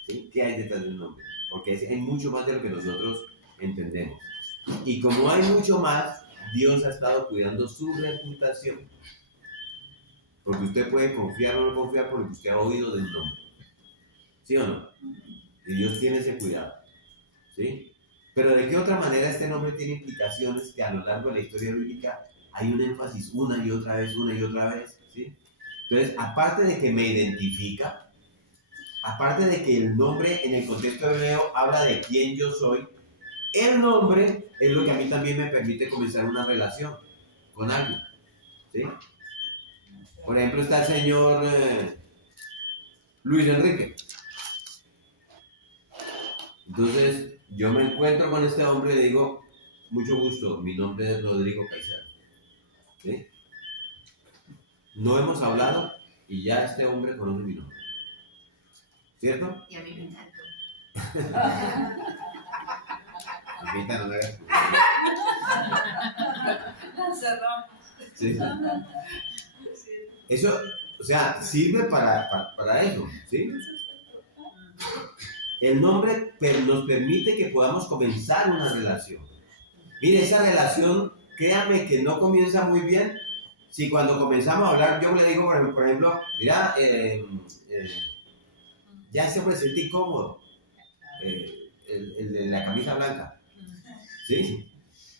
¿Sí? ¿Qué hay detrás de un nombre? Porque hay mucho más de lo que nosotros entendemos. Y como hay mucho más, Dios ha estado cuidando su reputación. Porque usted puede confiar o no confiar por lo que usted ha oído de un nombre. ¿Sí o no? Y Dios tiene ese cuidado. ¿Sí? Pero ¿de qué otra manera este nombre tiene implicaciones que a lo largo de la historia bíblica hay un énfasis una y otra vez? ¿Sí? Entonces, aparte de que me identifica, aparte de que el nombre en el contexto hebreo habla de quién yo soy, el nombre es lo que a mí también me permite comenzar una relación con alguien. ¿Sí? Por ejemplo, está el señor Luis Enrique. Entonces, yo me encuentro con este hombre y digo, mucho gusto, mi nombre es Rodrigo Caicedo. ¿Sí? No hemos hablado y ya este hombre conoce mi nombre. ¿Cierto? Y a mí me encantó. Ahorita no me hagas. Sí. Eso, o sea, sirve para eso, ¿sí? El nombre nos permite que podamos comenzar una relación. Mire, esa relación, créame que no comienza muy bien si cuando comenzamos a hablar, yo le digo, por ejemplo, mira, ya se siente incómodo, el de la camisa blanca, ¿sí?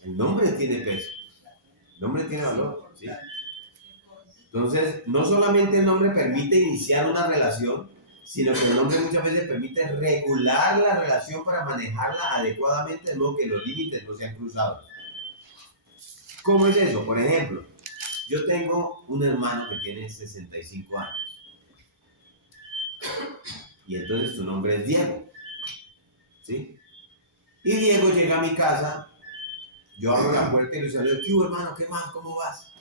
El nombre tiene peso, el nombre tiene valor, ¿sí? Entonces, no solamente el nombre permite iniciar una relación, sino que el nombre muchas veces permite regular la relación para manejarla adecuadamente, de modo que los límites no sean cruzados. ¿Cómo es eso? Por ejemplo, yo tengo un hermano que tiene 65 años. Y entonces su nombre es Diego. ¿Sí? Y Diego llega a mi casa, yo abro la puerta y le saludo, ¿qué hubo, hermano? ¿Qué más? ¿Cómo vas?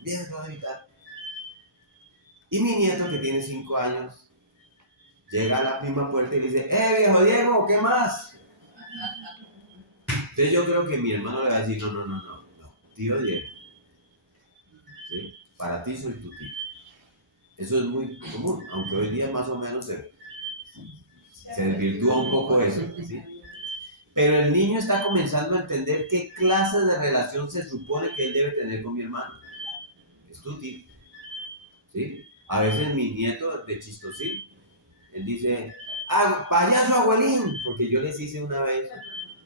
Bien, Rodrigo. Y mi nieto, que tiene 5 años, llega a la misma puerta y dice, viejo Diego, ¿qué más? Entonces yo creo que mi hermano le va a decir, no, tío Diego. ¿Sí? Para ti soy tu tío. Eso es muy común, aunque hoy día más o menos se desvirtúa un poco eso. ¿Sí? Pero el niño está comenzando a entender qué clase de relación se supone que él debe tener con mi hermano. Es tu tío. ¿Sí? A veces mi nieto de chistosín, él dice, payaso abuelín, porque yo les hice una vez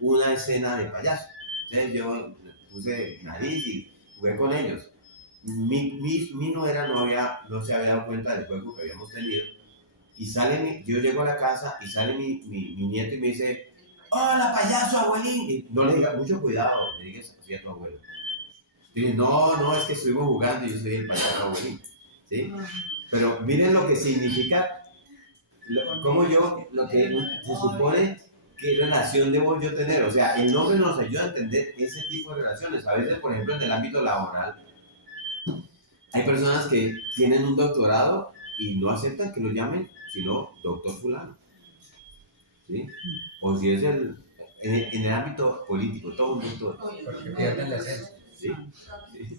una escena de payaso. Entonces yo puse nariz y jugué con ellos. Mi nuera no se había dado cuenta del juego que habíamos tenido y sale yo llego a la casa y sale mi nieto y me dice, hola payaso abuelín. Y no le diga, mucho cuidado, le digas así a tu abuelo. Y dice, no, es que estuvimos jugando y yo soy el payaso abuelín. ¿Sí? Pero miren lo que significa, como yo, lo que se supone qué relación debo yo tener. O sea, el nombre nos ayuda a entender ese tipo de relaciones. A veces, por ejemplo, en el ámbito laboral, hay personas que tienen un doctorado y no aceptan que lo llamen, sino doctor fulano. ¿Sí? O si es en el ámbito político, todo un doctor. Porque pierden la esencia. ¿Sí?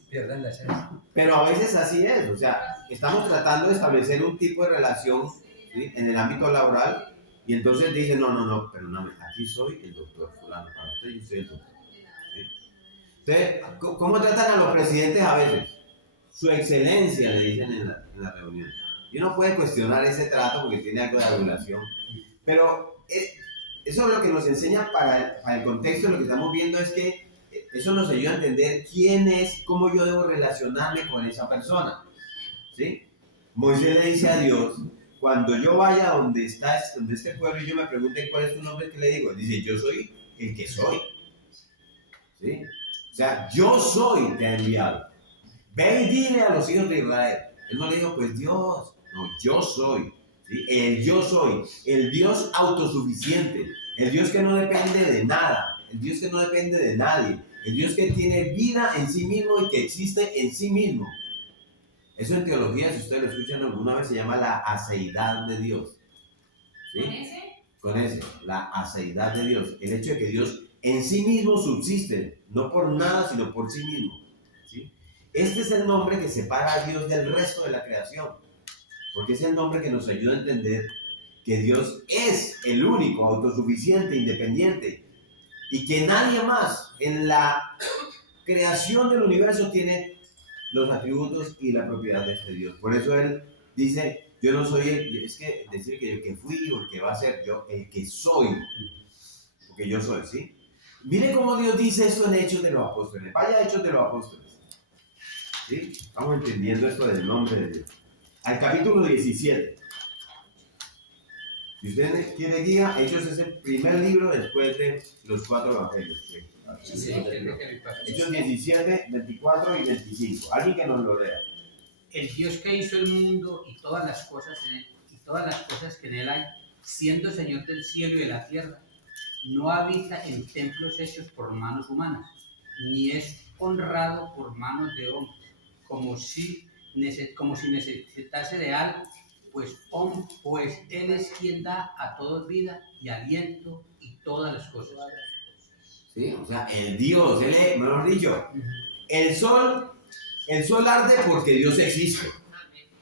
Pierden la esencia. Pero a veces así es. O sea, estamos tratando de establecer un tipo de relación, ¿sí?, en el ámbito laboral y entonces dicen, no, perdóname, aquí soy el doctor fulano, para usted yo soy el doctor. ¿Sí? Entonces, ¿cómo tratan a los presidentes a veces? Su excelencia, le dicen en la reunión. Y uno puede cuestionar ese trato porque tiene algo de adulación. Pero eso es lo que nos enseña para el contexto de lo que estamos viendo, es que eso nos ayuda a entender quién es, cómo yo debo relacionarme con esa persona. ¿Sí? Moisés le dice a Dios, cuando yo vaya donde este pueblo y yo me pregunten cuál es tu nombre, ¿qué le digo? Dice, yo soy el que soy. ¿Sí? O sea, yo soy, te ha enviado. Ve y dile a los hijos de Israel. Él no le dijo, pues Dios. No, yo soy. ¿Sí? El yo soy. El Dios autosuficiente. El Dios que no depende de nada. El Dios que no depende de nadie. El Dios que tiene vida en sí mismo y que existe en sí mismo. Eso en teología, si ustedes lo escuchan alguna vez, se llama la aceidad de Dios. ¿Sí? ¿Con ese? Con ese, la aceidad de Dios. El hecho de que Dios en sí mismo subsiste. No por nada, sino por sí mismo. ¿Sí? Este es el nombre que separa a Dios del resto de la creación, porque es el nombre que nos ayuda a entender que Dios es el único, autosuficiente, independiente, y que nadie más en la creación del universo tiene los atributos y la propiedad de este Dios. Por eso Él dice, yo no soy es que decir que el que fui o el que va a ser, yo, el que soy, porque yo soy, ¿sí? Mire cómo Dios dice esto en Hechos de los Apóstoles. Vaya a Hechos de los Apóstoles. ¿Sí? Estamos entendiendo esto del nombre de Dios. Al capítulo 17. Si usted quiere guía, Hechos es el primer libro después de los 4 evangelios. Sí, creo que Hechos 17, 24 y 25. Alguien que nos lo lea. el Dios que hizo el mundo y todas las cosas que en él hay, siendo Señor del cielo y de la tierra, no habita en templos hechos por manos humanas, ni es honrado por manos de hombres, como si necesitase de algo, pues Él es quien da a todos vida y aliento y todas las cosas. ¿Sí? O sea, el Dios, mejor dicho, el sol arde porque Dios existe.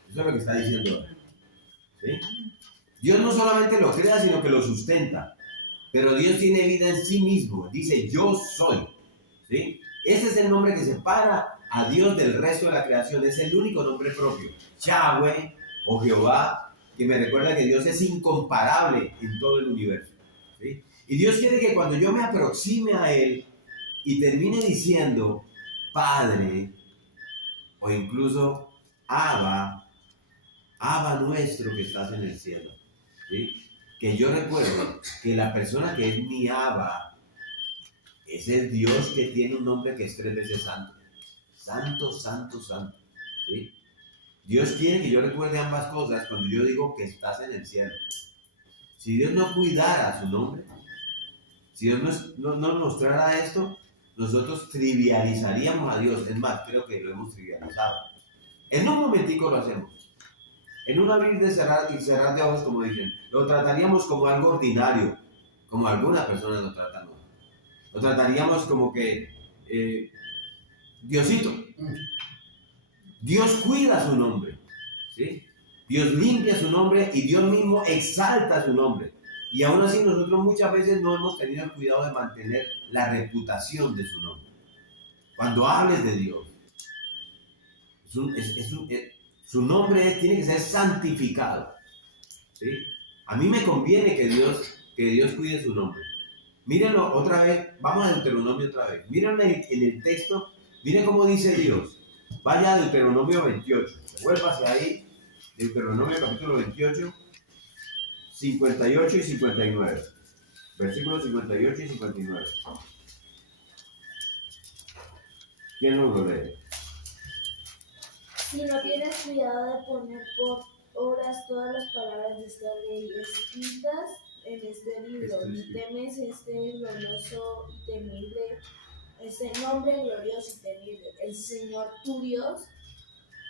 Eso es lo que está diciendo. ¿Sí? Dios no solamente lo crea, sino que lo sustenta. Pero Dios tiene vida en sí mismo. Dice, yo soy. ¿Sí? Ese es el nombre que separa a Dios del resto de la creación. Es el único nombre propio. Yahweh o Jehová, que me recuerda que Dios es incomparable en todo el universo. ¿Sí? Y Dios quiere que cuando yo me aproxime a Él y termine diciendo Padre, o incluso Abba nuestro que estás en el cielo, ¿sí?, que yo recuerdo que la persona que es mi Abba es el Dios que tiene un nombre que es 3 veces santo. Santo, santo, santo. ¿Sí? Dios quiere que yo recuerde ambas cosas cuando yo digo que estás en el cielo. Si Dios no cuidara su nombre, si Dios no nos mostrara esto, nosotros trivializaríamos a Dios. Es más, creo que lo hemos trivializado. En un momentico lo hacemos. En un abrir y cerrar de ojos, como dicen, lo trataríamos como algo ordinario, como algunas personas lo tratan. Lo trataríamos como que Diosito. Dios cuida su nombre, ¿sí? Dios limpia su nombre y Dios mismo exalta su nombre. Y aún así nosotros muchas veces no hemos tenido el cuidado de mantener la reputación de su nombre. Cuando hables de Dios, su nombre tiene que ser santificado, ¿sí? A mí me conviene que Dios cuide su nombre. Mírenlo otra vez, vamos a Deuteronomio otra vez. Mírenlo en el texto, miren cómo dice Dios. Vaya a Deuteronomio 28, vuelva hacia ahí, Deuteronomio capítulo 28. 58 y 59. Versículos 58 y 59. ¿Quién nos lo lee? Si no tienes cuidado de poner por obras todas las palabras de esta ley escritas en este libro, ni temes este glorioso y temible, este nombre glorioso y temible, el Señor tu Dios,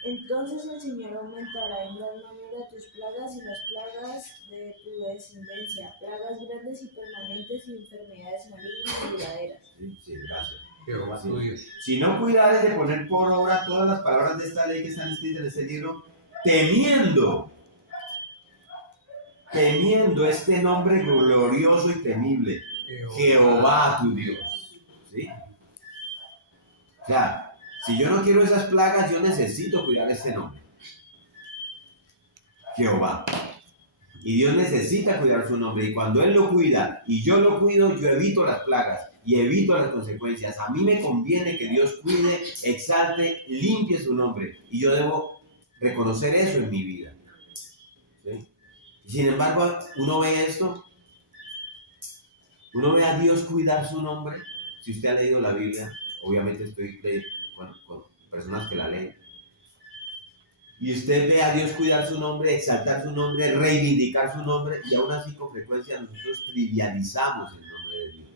entonces el Señor aumentará en gran manera tus plagas y las plagas de tu descendencia, plagas grandes y permanentes y enfermedades malignas y duraderas. Sí, gracias. Jehová Sí. tu Dios. Si no cuidares de poner por obra todas las palabras de esta ley que están escritas en este libro, temiendo este nombre glorioso y temible, Jehová tu Dios. ¿Sí? O sea, si yo no quiero esas plagas, yo necesito cuidar este nombre. Jehová. Y Dios necesita cuidar su nombre. Y cuando Él lo cuida y yo lo cuido, yo evito las plagas y evito las consecuencias. A mí me conviene que Dios cuide, exalte, limpie su nombre. Y yo debo reconocer eso en mi vida. ¿Sí? Y sin embargo, uno ve esto. Uno ve a Dios cuidar su nombre. Si usted ha leído la Biblia, obviamente estoy con personas que la leen. Y usted ve a Dios cuidar su nombre, exaltar su nombre, reivindicar su nombre, y aún así con frecuencia nosotros trivializamos el nombre de Dios.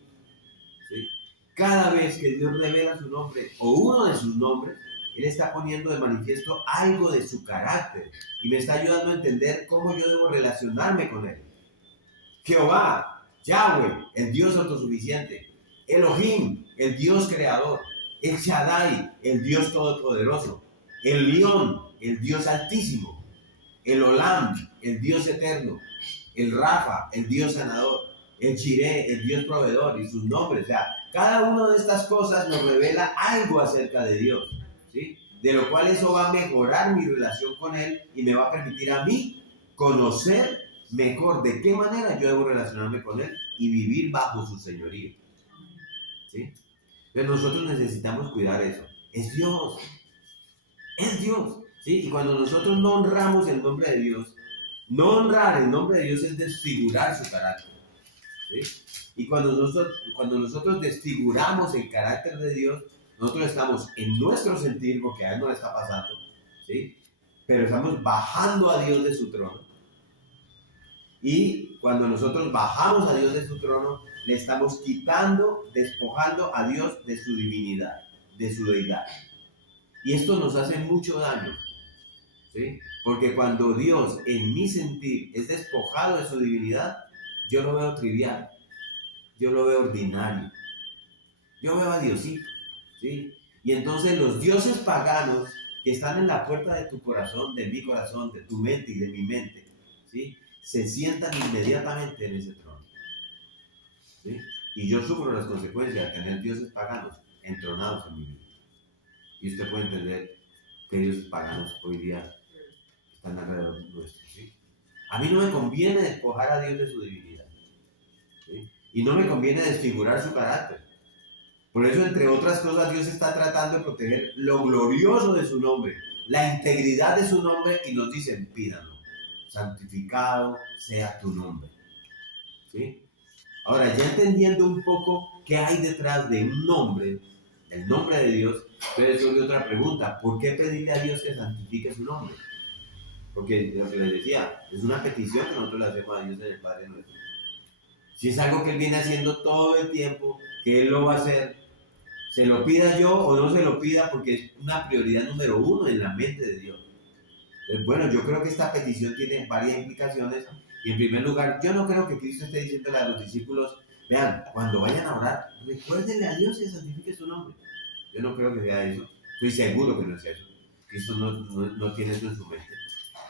¿Sí? Cada vez que Dios revela su nombre o uno de sus nombres, Él está poniendo de manifiesto algo de su carácter y me está ayudando a entender cómo yo debo relacionarme con Él. Jehová, Yahweh, el Dios autosuficiente. Elohim, el Dios creador. El Shaddai, el Dios todopoderoso. El León, el Dios altísimo. El Olam, el Dios eterno. El Rafa, el Dios sanador. El Jireh, el Dios proveedor, y sus nombres. O sea, cada una de estas cosas nos revela algo acerca de Dios, ¿sí? De lo cual eso va a mejorar mi relación con Él y me va a permitir a mí conocer mejor de qué manera yo debo relacionarme con Él y vivir bajo su señorío, ¿sí? Pero nosotros necesitamos cuidar eso. Es Dios. Es Dios, ¿sí? Y cuando nosotros no honramos el nombre de Dios, no honrar el nombre de Dios es desfigurar su carácter, ¿sí? Y cuando nosotros desfiguramos el carácter de Dios, nosotros estamos en nuestro sentir, porque a Él no le está pasando, ¿sí? Pero estamos bajando a Dios de su trono. Y cuando nosotros bajamos a Dios de su trono, le estamos quitando, despojando a Dios de su divinidad, de su deidad. Y esto nos hace mucho daño, ¿sí? Porque cuando Dios, en mi sentir, es despojado de su divinidad, yo lo veo trivial, yo lo veo ordinario, yo veo a Diosito, ¿sí? Y entonces los dioses paganos que están en la puerta de tu corazón, de mi corazón, de tu mente y de mi mente, ¿sí? Se sientan inmediatamente en ese trono, ¿sí? Y yo sufro las consecuencias de tener dioses paganos entronados en mi vida. Y usted puede entender que dioses paganos hoy día están alrededor nuestro, ¿sí? A mí no me conviene despojar a Dios de su divinidad, ¿sí? Y no me conviene desfigurar su carácter. Por eso, entre otras cosas, Dios está tratando de proteger lo glorioso de su nombre, la integridad de su nombre, y nos dicen, pídanlo, santificado sea tu nombre, ¿sí? Ahora, ya entendiendo un poco qué hay detrás de un nombre, el nombre de Dios, entonces surge otra pregunta: ¿por qué pedirle a Dios que santifique su nombre? Porque lo que les decía, es una petición que nosotros le hacemos a Dios en el Padre Nuestro. Si es algo que Él viene haciendo todo el tiempo, que Él lo va a hacer, se lo pida yo o no se lo pida, porque es una prioridad número uno en la mente de Dios. Entonces, bueno, yo creo que esta petición tiene varias implicaciones. Y en primer lugar, yo no creo que Cristo esté diciéndole a los discípulos, vean, cuando vayan a orar, recuérdenle a Dios que santifique su nombre. Yo no creo que sea eso. Estoy seguro que no es eso. Cristo no tiene eso en su mente.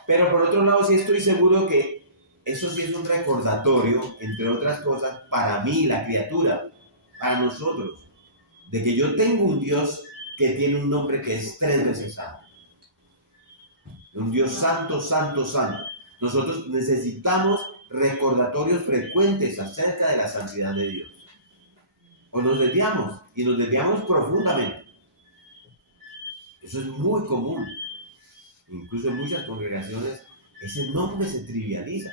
Pero por otro lado, sí estoy seguro que eso sí es un recordatorio, entre otras cosas, para mí, la criatura, para nosotros, de que yo tengo un Dios que tiene un nombre que es 3 veces santo. Un Dios santo, santo, santo. Nosotros necesitamos recordatorios frecuentes acerca de la santidad de Dios. O nos desviamos, y nos desviamos profundamente. Eso es muy común. Incluso en muchas congregaciones ese nombre se trivializa.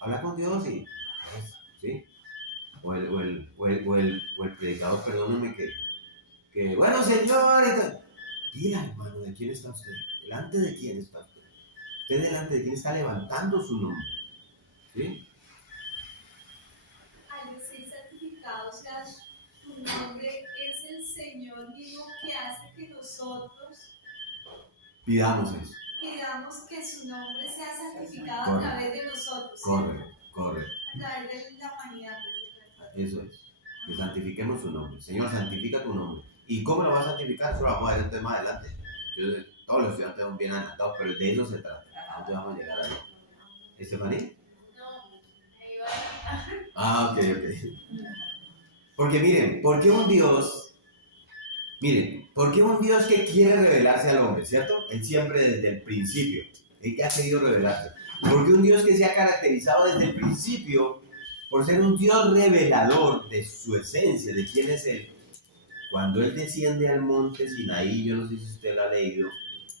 Habla con Dios y, ¿sí? O el predicador, perdóname, que bueno, Señor, y tal. Mira, hermano, ¿de quién está usted? ¿Delante de quién está usted? Usted delante de quién está levantando su nombre, ¿sí? Al ser santificado sea tu nombre, es el Señor mismo que hace que nosotros Pidamos eso. pidamos que su nombre sea santificado a través de nosotros. Correcto. A través de la humanidad. Eso es. Que santifiquemos su nombre. Señor, santifica tu nombre. ¿Y cómo lo vas a santificar? Eso lo vamos a ver entonces más adelante. Todos los estudiantes son bien adelantados, pero de eso se trata. Entonces vamos a llegar ahí. ¿Estefanía? No, ahí va. Ah, ok. Porque miren, ¿por qué un Dios que quiere revelarse al hombre, ¿cierto? Él siempre desde el principio, él que ha querido revelarse. Porque un Dios que se ha caracterizado desde el principio por ser un Dios revelador de su esencia, de quién es Él. Cuando Él desciende al monte Sinaí, yo no sé si usted lo ha leído,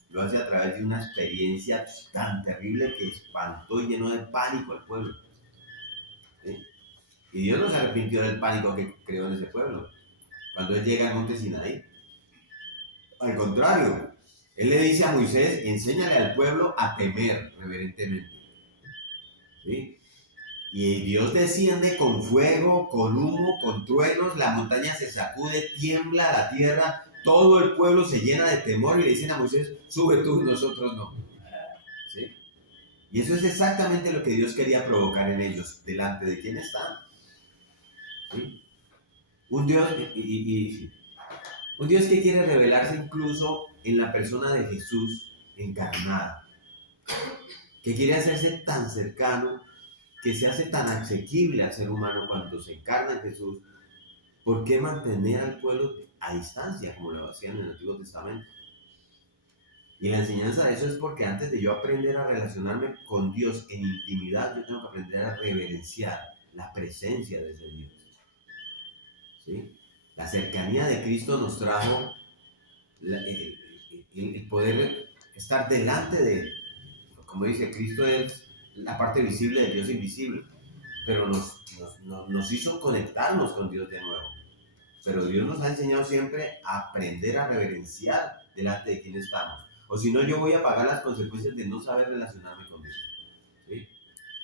lo hace a través de una experiencia tan terrible que espantó y llenó de pánico al pueblo. ¿Sí? Y Dios no se arrepintió del pánico que creó en ese pueblo cuando Él llega al monte Sinaí. Al contrario, Él le dice a Moisés, enséñale al pueblo a temer reverentemente. ¿Sí? Y Dios desciende con fuego, con humo, con truenos, la montaña se sacude, tiembla la tierra, todo el pueblo se llena de temor y le dicen a Moisés, sube tú, nosotros no. ¿Sí? Y eso es exactamente lo que Dios quería provocar en ellos, delante de quién están. ¿Sí? Un Dios, un Dios que quiere revelarse incluso en la persona de Jesús encarnada, que quiere hacerse tan cercano, que se hace tan asequible al ser humano cuando se encarna en Jesús. ¿Por qué mantener al pueblo a distancia como lo hacían en el Antiguo Testamento? Y la enseñanza de eso es porque antes de yo aprender a relacionarme con Dios en intimidad, yo tengo que aprender a reverenciar la presencia de ese Dios. ¿Sí? La cercanía de Cristo nos trajo el poder estar delante de Él. Como dice, Cristo es la parte visible del Dios invisible, pero nos hizo conectarnos con Dios de nuevo. Pero Dios nos ha enseñado siempre a aprender a reverenciar delante de quien estamos. O si no, yo voy a pagar las consecuencias de no saber relacionarme con Dios. ¿Sí?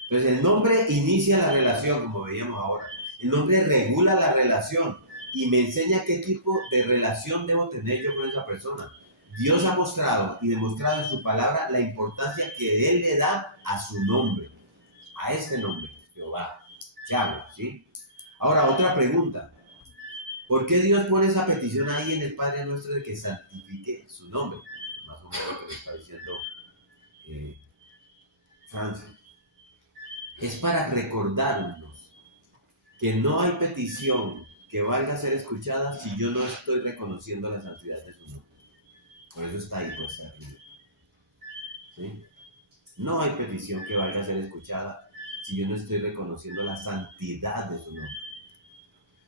Entonces el nombre inicia la relación, como veíamos ahora. El nombre regula la relación y me enseña qué tipo de relación debo tener yo con esa persona. Dios ha mostrado y demostrado en su palabra la importancia que Él le da a su nombre, a este nombre, Jehová, Yahweh, ¿sí? Ahora, otra pregunta. ¿Por qué Dios pone esa petición ahí en el Padre Nuestro de que santifique su nombre? Más o menos lo que le está diciendo Francia. Es para recordarnos que no hay petición que valga ser escuchada si yo no estoy reconociendo la santidad de su nombre. Por eso está ahí puesta arriba. ¿Sí? No hay petición que valga ser escuchada si yo no estoy reconociendo la santidad de su nombre.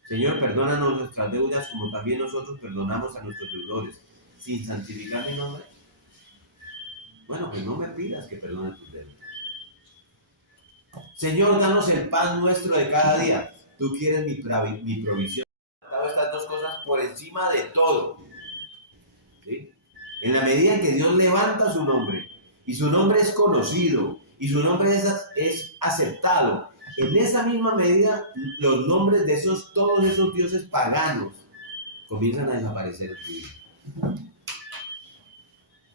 Señor, perdónanos nuestras deudas como también nosotros perdonamos a nuestros deudores, sin santificar mi nombre. Bueno, pues no me pidas que perdone tus deudas. Señor, danos el pan nuestro de cada día. Tú quieres mi provisión. He dado estas dos cosas por encima de todo. ¿Sí? En la medida en que Dios levanta su nombre, y su nombre es conocido, y su nombre es aceptado, en esa misma medida los nombres de todos esos dioses paganos comienzan a desaparecer en tu vida.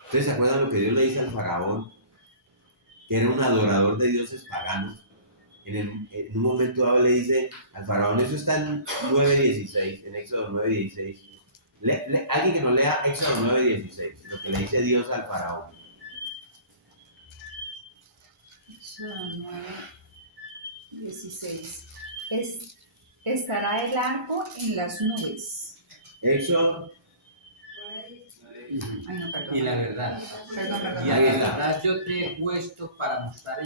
¿Ustedes se acuerdan lo que Dios le dice al faraón, que era un adorador de dioses paganos? En un momento dado le dice al faraón, eso está en 9:16, en Éxodo 9:16. Alguien que nos lea Éxodo 9:16, lo que le dice Dios al faraón. Éxodo 9:16. Estará el arco en las nubes. Éxodo. Ay, no, perdón. Y la verdad. Perdón. Y a la verdad yo te he puesto para mostrar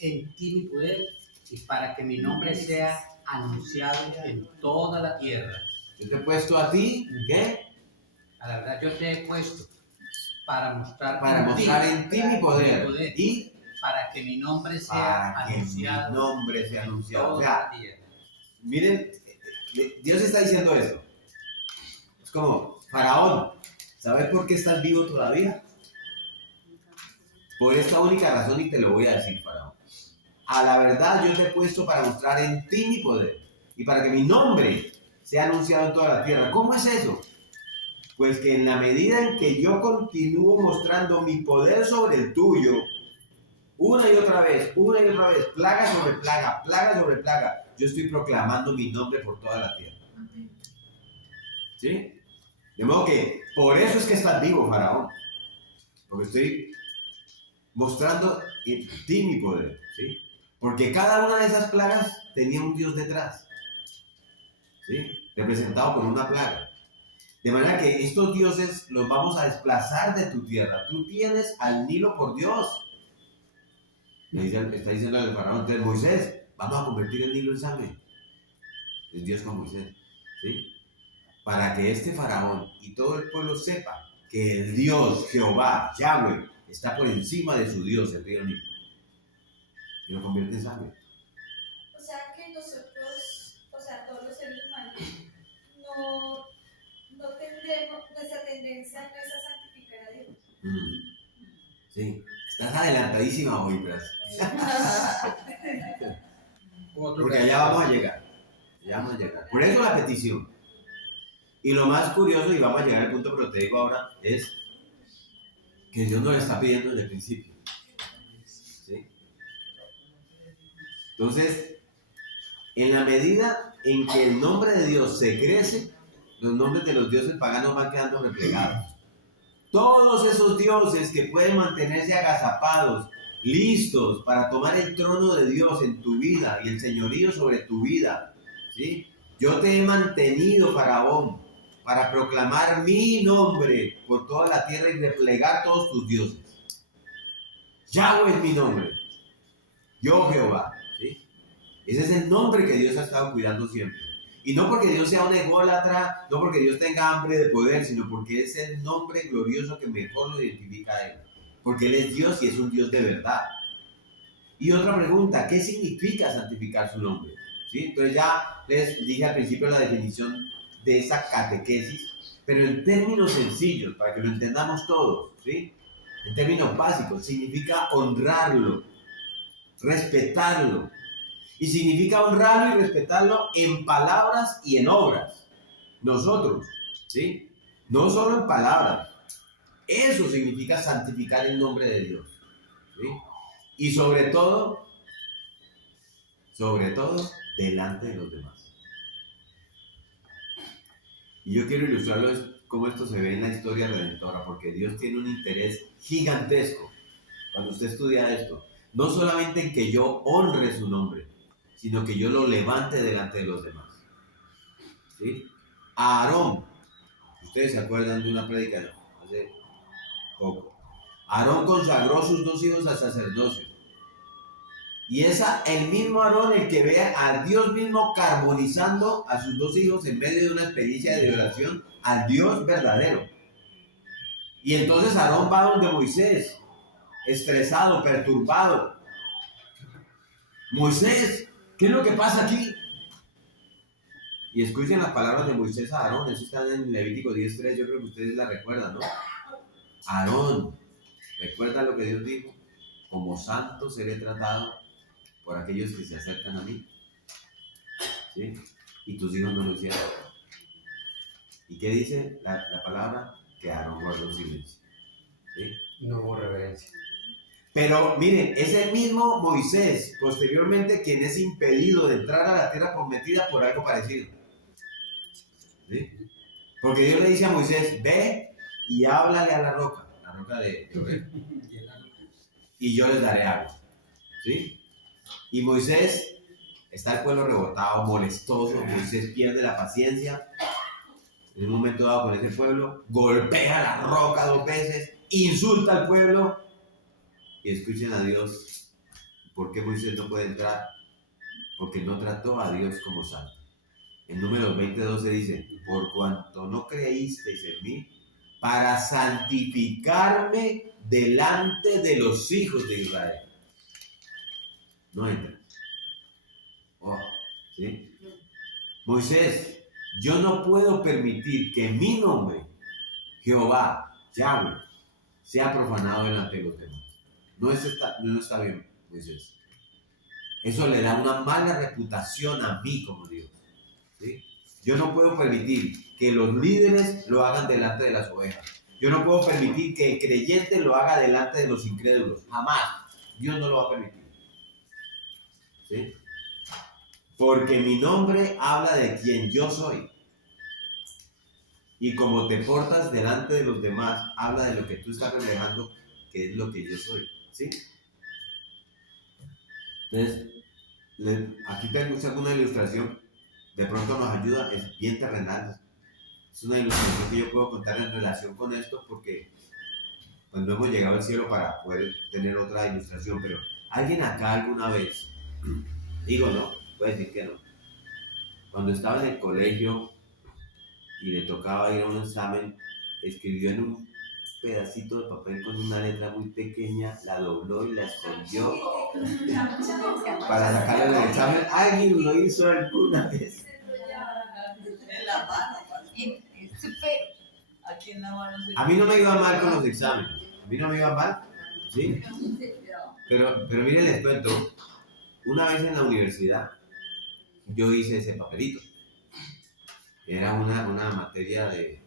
en ti mi poder y para que mi nombre sea anunciado en toda la tierra. Yo te he puesto a ti, ¿qué? A la verdad yo te he puesto para mostrar En ti mi poder. Y para que mi nombre sea para que mi anunciado. nombre sea anunciado. O Toda sea, la tierra. miren, Dios está diciendo esto. Es como, Faraón, ¿sabes por qué estás vivo todavía? Por esta única razón, y te lo voy a decir, Faraón. A la verdad yo te he puesto para mostrar en ti mi poder y para que mi nombre sea anunciado en toda la tierra. ¿Cómo es eso? Pues que en la medida en que yo continúo mostrando mi poder sobre el tuyo, una y otra vez, plaga sobre plaga, yo estoy proclamando mi nombre por toda la tierra. ¿Sí? De modo que por eso es que estás vivo, Faraón. Porque estoy mostrando en ti mi poder. ¿Sí? Porque cada una de esas plagas tenía un Dios detrás. ¿Sí? Representado por una plaga. De manera que estos dioses los vamos a desplazar de tu tierra. Tú tienes al Nilo por Dios. Está diciendo el faraón, entonces Moisés, vamos a convertir el Nilo en sangre. Es Dios con Moisés. ¿Sí? Para que este faraón y todo el pueblo sepa que el Dios, Jehová, Yahweh, está por encima de su Dios, el río Nilo. Y lo convierte en sangre. O sea que nosotros, o sea, todos los seres humanos, no tendremos, nuestra tendencia no es a santificar a Dios. Sí, estás adelantadísima hoy, pero porque allá vamos a llegar. Allá vamos a llegar. Por eso la petición. Y lo más curioso, y vamos a llegar al punto proteico ahora, es que Dios nos lo está pidiendo desde el principio. ¿Sí? Entonces, en la medida en que el nombre de Dios se crece, los nombres de los dioses paganos van quedando replegados. Todos esos dioses que pueden mantenerse agazapados, listos para tomar el trono de Dios en tu vida y el señorío sobre tu vida. ¿Sí? Yo te he mantenido, Faraón, para proclamar mi nombre por toda la tierra y replegar todos tus dioses. Yahweh es mi nombre. Yo, Jehová. ¿Sí? Ese es el nombre que Dios ha estado cuidando siempre. Y no porque Dios sea un ególatra, no porque Dios tenga hambre de poder, sino porque es el nombre glorioso que mejor lo identifica a Él. Porque Él es Dios y es un Dios de verdad. Y otra pregunta, ¿qué significa santificar su nombre? ¿Sí? Entonces ya les dije al principio la definición de esa catequesis, pero en términos sencillos, para que lo entendamos todos, ¿sí? En términos básicos, significa honrarlo, respetarlo. Y significa honrarlo y respetarlo en palabras y en obras. Nosotros, ¿sí? No solo en palabras. Eso significa santificar el nombre de Dios. ¿Sí? Y sobre todo, delante de los demás. Y yo quiero ilustrarlo cómo esto se ve en la historia redentora, porque Dios tiene un interés gigantesco cuando usted estudia esto. No solamente en que yo honre su nombre, sino que yo lo levante delante de los demás. ¿Sí? A Aarón, ustedes se acuerdan de una prédica hace poco. Aarón consagró sus 2 hijos al sacerdocio. Y es el mismo Aarón el que ve a Dios mismo carbonizando a sus 2 hijos en medio de una experiencia de oración al Dios verdadero. Y entonces Aarón va donde Moisés, estresado, perturbado. Moisés, ¿qué es lo que pasa aquí? Y escuchen las palabras de Moisés a Aarón, eso está en Levítico 10:3, yo creo que ustedes la recuerdan, ¿no? Aarón, ¿recuerda lo que Dios dijo? Como santo seré tratado por aquellos que se acercan a mí. ¿Sí? Y tus hijos no lo hicieron. ¿Y qué dice la palabra? Que Aarón guardó silencio. ¿Sí? No hubo reverencia. Pero miren, es el mismo Moisés, posteriormente, quien es impedido de entrar a la tierra prometida por algo parecido. ¿Sí? Porque Dios le dice a Moisés, ve y háblale a la roca de Oreb, y yo les daré agua. ¿Sí? Y Moisés, está el pueblo rebotado, molestoso, Moisés pierde la paciencia, en un momento dado con ese pueblo, golpea la roca 2 veces, insulta al pueblo, y escuchen a Dios. ¿Por qué Moisés no puede entrar? Porque no trató a Dios como santo. En Números 20:12 dice, por cuanto no creísteis en mí, para santificarme delante de los hijos de Israel. no entras. Oh, ¿sí? Moisés, yo no puedo permitir que mi nombre, Jehová, Yahweh, sea profanado delante de los demás. No está bien, Moisés. Eso le da una mala reputación a mí como Dios. ¿Sí? Yo no puedo permitir que los líderes lo hagan delante de las ovejas. Yo no puedo permitir que el creyente lo haga delante de los incrédulos. Jamás. Dios no lo va a permitir. ¿Sí? Porque mi nombre habla de quien yo soy. Y como te portas delante de los demás, habla de lo que tú estás reflejando, que es lo que yo soy. ¿Sí? Entonces, aquí tengo una ilustración. De pronto nos ayuda, es bien terrenal. Es una ilustración que yo puedo contar en relación con esto porque pues no hemos llegado al cielo para poder tener otra ilustración, pero alguien acá alguna vez, digo no, puede decir que no, cuando estaba en el colegio y le tocaba ir a un examen, escribió en un pedacito de papel con una letra muy pequeña, la dobló y la escondió para sacarle del examen. ¿Alguien lo hizo alguna vez? En la mano. Aquí en la mano. A mí no me iba mal con los exámenes. A mí no me iba mal, ¿sí? Pero miren, les cuento. Una vez en la universidad, yo hice ese papelito. Era una materia de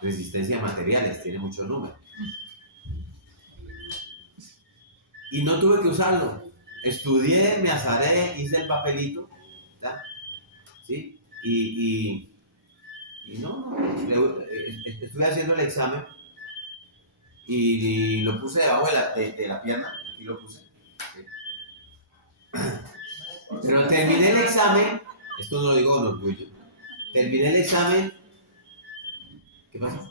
resistencia a materiales, tiene muchos números. Y no tuve que usarlo. Estudié, me azaré, hice el papelito, ¿tá? ¿Sí? Y no, estuve haciendo el examen y lo puse debajo de la pierna, aquí lo puse. ¿Sí? Pero terminé el examen, esto no lo digo con orgullo, terminé el examen, ¿qué pasa?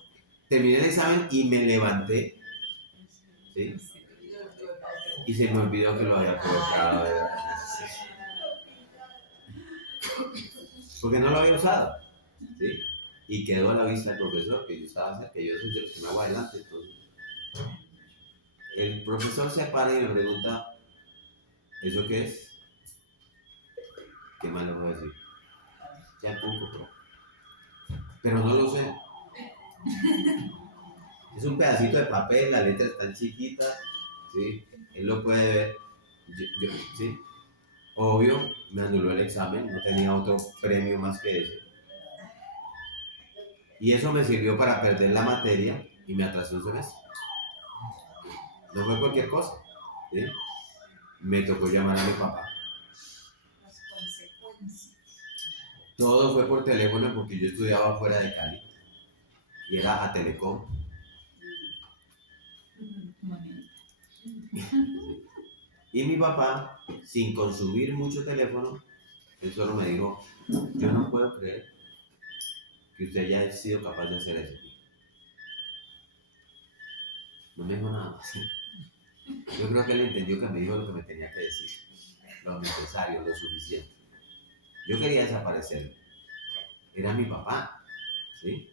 Terminé el examen y me levanté, ¿sí? Y se me olvidó que lo había colocado, ¿verdad? Porque no lo había usado, ¿sí? Y quedó a la vista del profesor, que yo estaba cerca, que yo soy de los que me hago adelante. Entonces, el profesor se para y me pregunta, ¿eso qué es? ¿Qué más le voy a decir? Ya poco, pero no lo sé. Es un pedacito de papel, la letra está chiquita, ¿sí? Él lo puede ver, ¿sí? Obvio, me anuló el examen, no tenía otro premio más que ese. Y eso me sirvió para perder la materia y me atrasé un semestre. No fue cualquier cosa, ¿sí? Me tocó llamar a mi papá. Las consecuencias. Todo fue por teléfono porque yo estudiaba fuera de Cali y era a Telecom. Y mi papá, sin consumir mucho teléfono, él solo me dijo, yo no puedo creer que usted haya sido capaz de hacer eso. No me dijo nada más. Yo creo que él entendió que me dijo lo que me tenía que decir, lo necesario, lo suficiente. Yo quería desaparecer. Era mi papá, ¿sí?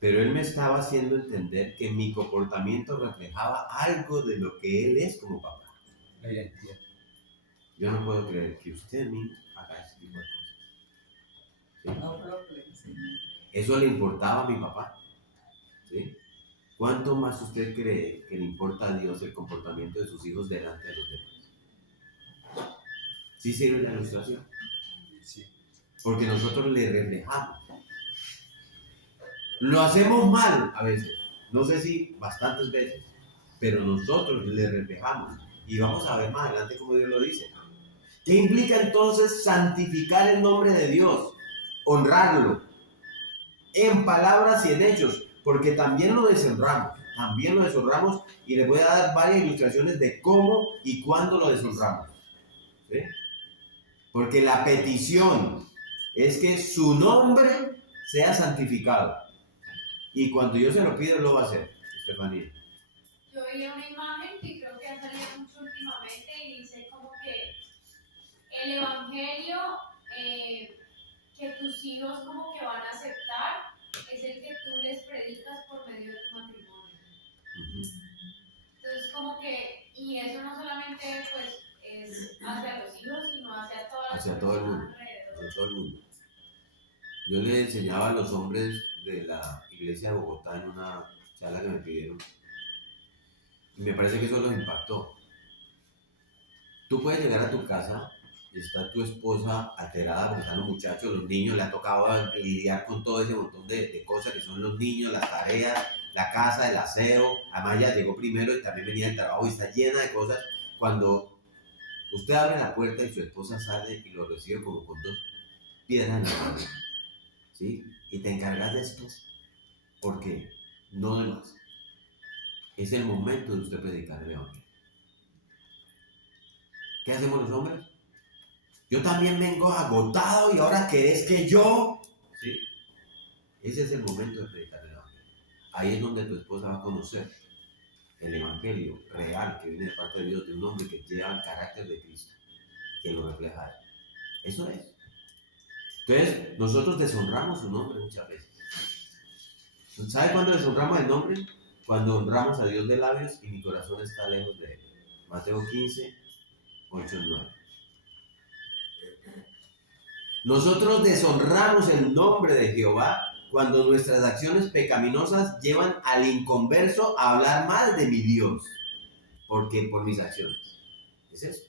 Pero él me estaba haciendo entender que mi comportamiento reflejaba algo de lo que él es como papá. La identidad. Yo no puedo creer que usted mismo haga ese tipo de cosas. ¿Sí? No problema. Eso le importaba a mi papá, ¿sí? ¿Cuánto más usted cree que le importa a Dios el comportamiento de sus hijos delante de los demás? ¿Sí sirve la ilustración? Sí. Porque nosotros le reflejamos. Lo hacemos mal a veces, no sé si bastantes veces, pero nosotros le reflejamos. Y vamos a ver más adelante cómo Dios lo dice. ¿Qué implica entonces santificar el nombre de Dios? Honrarlo en palabras y en hechos, porque también lo deshonramos y les voy a dar varias ilustraciones de cómo y cuándo lo deshonramos. ¿Sí? Porque la petición es que su nombre sea santificado. Y cuando yo se lo pido, lo va a hacer, Estefanía. Yo vi una imagen que creo que ha salido mucho últimamente y dice como que el evangelio que tus hijos como que van a aceptar es el que tú les predicas por medio de tu matrimonio. Entonces como que hacia todo el mundo, hacia todo el mundo. Yo le enseñaba a los hombres de la iglesia de Bogotá en una charla que me pidieron y me parece que eso los impactó. Tú puedes llegar a tu casa y está tu esposa alterada porque están los muchachos, los niños, le ha tocado lidiar con todo ese montón de cosas que son los niños, las tareas, la casa, el aseo. Además ella llegó primero y también venía del trabajo y está llena de cosas. Cuando usted abre la puerta y su esposa sale y lo recibe como con 2 piedras en la mano, ¿sí? Y te encargas de esto, porque no de más. Es el momento de usted predicar el evangelio. ¿Qué hacemos los hombres? Yo también vengo agotado y ahora querés que yo, ¿sí? Ese es el momento de predicar el evangelio. Ahí es donde tu esposa va a conocer el evangelio real que viene de parte de Dios, de un hombre que lleva el carácter de Cristo, que lo refleja a él. Eso es. Entonces, nosotros deshonramos su nombre muchas veces. ¿Sabe cuándo deshonramos el nombre? Cuando honramos a Dios de labios y mi corazón está lejos de él. Mateo 15, 8 y 9. Nosotros deshonramos el nombre de Jehová cuando nuestras acciones pecaminosas llevan al inconverso a hablar mal de mi Dios, porque por mis acciones. ¿Es eso?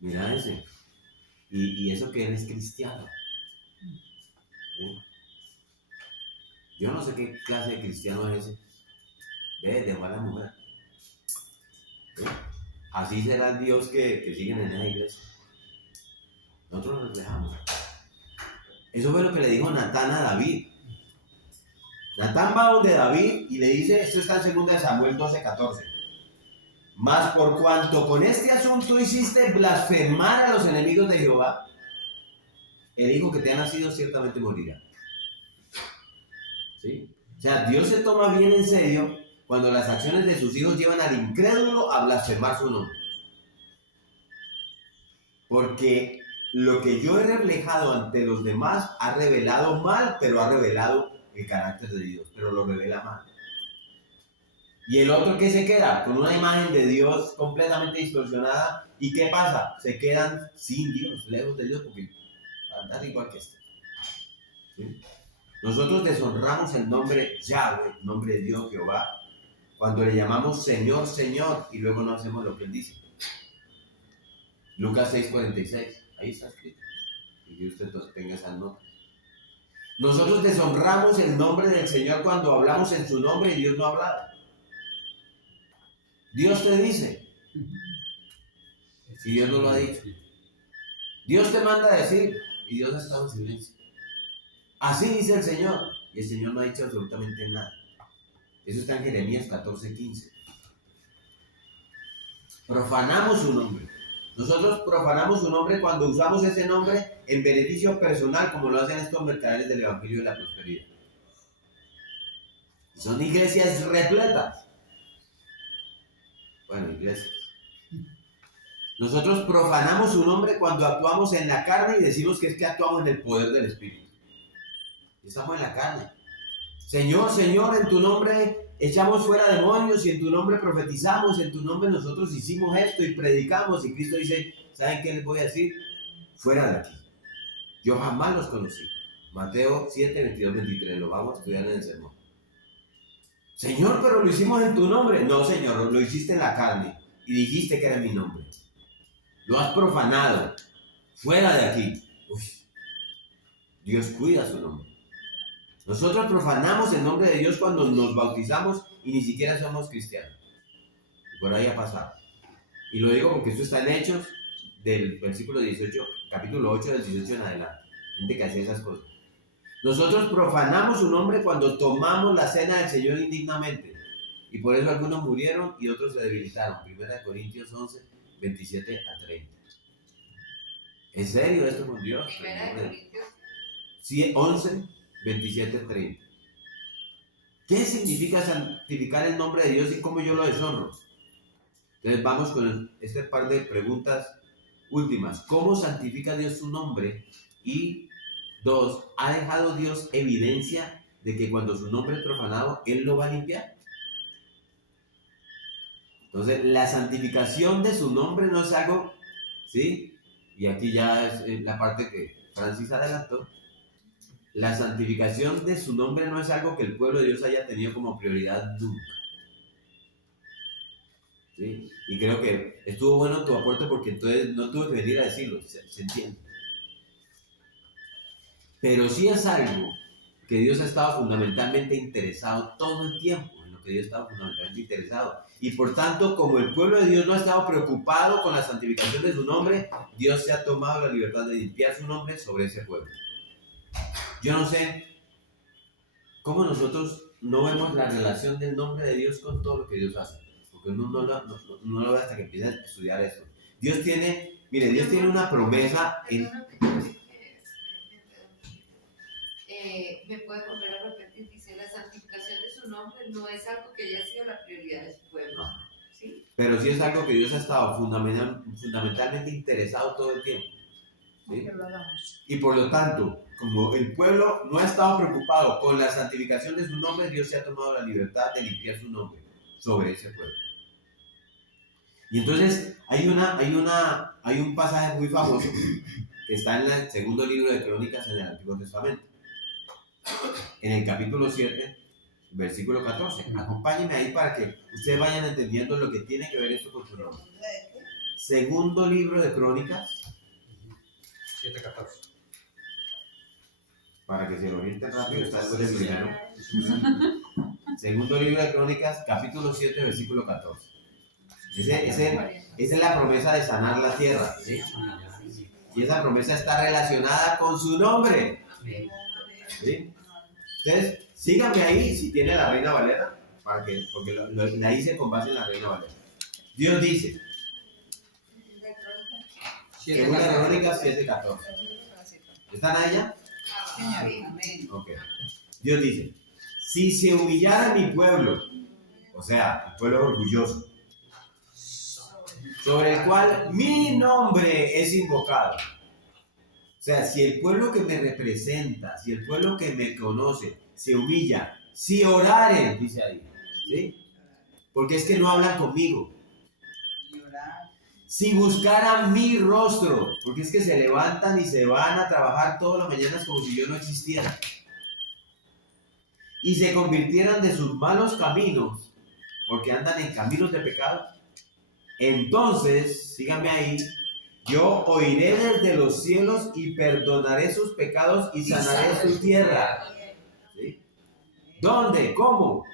Mira ese. Y eso que él es cristiano. ¿Sí? Yo no sé qué clase de cristiano es ese. De mala mujer. ¿Sí? Así será el Dios que siguen en esa iglesia. Nosotros lo reflejamos. Eso fue lo que le dijo Natán a David. Natán va donde David y le dice, esto está en 2 Samuel 12:14. Mas por cuanto con este asunto hiciste blasfemar a los enemigos de Jehová, el hijo que te ha nacido ciertamente morirá. ¿Sí? O sea, Dios se toma bien en serio cuando las acciones de sus hijos llevan al incrédulo a blasfemar su nombre. Porque lo que yo he reflejado ante los demás ha revelado mal, pero ha revelado el carácter de Dios, pero lo revela mal. Y el otro que se queda con una imagen de Dios completamente distorsionada, ¿y qué pasa? Se quedan sin Dios, lejos de Dios, porque van a andar igual que este. ¿Sí? Nosotros deshonramos el nombre Yahweh, nombre de Dios Jehová, cuando le llamamos Señor, Señor, y luego no hacemos lo que Él dice. Lucas 6:46, ahí está escrito. Y que usted tenga esa nota. Nosotros deshonramos el nombre del Señor cuando hablamos en su nombre y Dios no ha hablado. Dios te dice, si Dios no lo ha dicho. Dios te manda a decir y Dios ha estado en silencio. Así dice el Señor, y el Señor no ha dicho absolutamente nada. Eso está en Jeremías 14:15. Profanamos su nombre. Nosotros profanamos su nombre cuando usamos ese nombre en beneficio personal, como lo hacen estos mercaderes del Evangelio de la Prosperidad. Son iglesias repletas. Bueno, iglesias. Nosotros profanamos su nombre cuando actuamos en la carne y decimos que es que actuamos en el poder del Espíritu. Estamos en la carne. Señor, Señor, en tu nombre echamos fuera demonios y en tu nombre profetizamos, en tu nombre nosotros hicimos esto y predicamos. Y Cristo dice, ¿saben qué les voy a decir? Fuera de aquí. Yo jamás los conocí. Mateo 7:22-23, lo vamos a estudiar en el sermón. Señor, pero lo hicimos en tu nombre. No, Señor, lo hiciste en la carne y dijiste que era mi nombre. Lo has profanado. Fuera de aquí. Uy, Dios cuida su nombre. Nosotros profanamos el nombre de Dios cuando nos bautizamos y ni siquiera somos cristianos. Por ahí ha pasado. Y lo digo porque esto está en Hechos del versículo 18, capítulo 8 del 18 en adelante. Gente que hace esas cosas. Nosotros profanamos su nombre cuando tomamos la cena del Señor indignamente. Y por eso algunos murieron y otros se debilitaron. 1 Corintios 11, 27-30. ¿Es serio esto con Dios? 1 Corintios 11, 27-30. ¿Qué significa santificar el nombre de Dios y cómo yo lo deshonro? Entonces vamos con este par de preguntas últimas. ¿Cómo santifica Dios su nombre? Y 2, ¿ha dejado Dios evidencia de que cuando su nombre es profanado, Él lo va a limpiar? Entonces, la santificación de su nombre no es algo ¿sí? Y aquí ya es la parte que Francis adelantó. La santificación de su nombre no es algo que el pueblo de Dios haya tenido como prioridad nunca. ¿Sí? Y creo que estuvo bueno tu aporte porque entonces no tuve que venir a decirlo, se entiende. Pero sí es algo que Dios ha estado fundamentalmente interesado todo el tiempo, en lo que Dios ha estado fundamentalmente interesado. Y por tanto, como el pueblo de Dios no ha estado preocupado con la santificación de su nombre, Dios se ha tomado la libertad de limpiar su nombre sobre ese pueblo. Yo no sé cómo nosotros no vemos la relación del nombre de Dios con todo lo que Dios hace, porque uno no lo ve hasta que empieza a estudiar eso. Dios tiene una promesa en... ¿Me puede volver a repetir? Dice, la santificación de su nombre no es algo que haya sido la prioridad de su pueblo. No. ¿Sí? Pero sí es algo que Dios ha estado fundamentalmente interesado todo el tiempo. ¿Sí? Que lo hagamos. Y por lo tanto, como el pueblo no ha estado preocupado con la santificación de su nombre, Dios se ha tomado la libertad de limpiar su nombre sobre ese pueblo. Y entonces hay un pasaje muy famoso que está en el segundo libro de Crónicas en el Antiguo Testamento, en el capítulo 7, versículo 14. Acompáñenme ahí para que ustedes vayan entendiendo lo que tiene que ver esto con su nombre. Segundo libro de Crónicas, 7:14. para que se lo orienten rápido, está después del primero. Segundo libro de Crónicas, capítulo 7, versículo 14. Esa es la promesa de sanar la tierra, ¿sí? Y esa promesa está relacionada con su nombre, ¿sí? Entonces, síganme ahí si tiene la Reina Valera, porque la hice con base en la Reina Valera. Dios dice, Segunda Crónicas 7:14. ¿Están ahí ya? Amén. Ok. Dios dice, si se humillara mi pueblo, o sea, el pueblo orgulloso, sobre el cual mi nombre es invocado. O sea, si el pueblo que me representa, si el pueblo que me conoce, se humilla, si oraren, dice ahí, ¿sí? Porque es que no hablan conmigo. Si buscaran mi rostro, porque es que se levantan y se van a trabajar todas las mañanas como si yo no existiera. Y se convirtieran de sus malos caminos, porque andan en caminos de pecado. Entonces, síganme ahí, yo oiré desde los cielos y perdonaré sus pecados y sanaré su tierra. ¿Sí? ¿Dónde? ¿Cómo?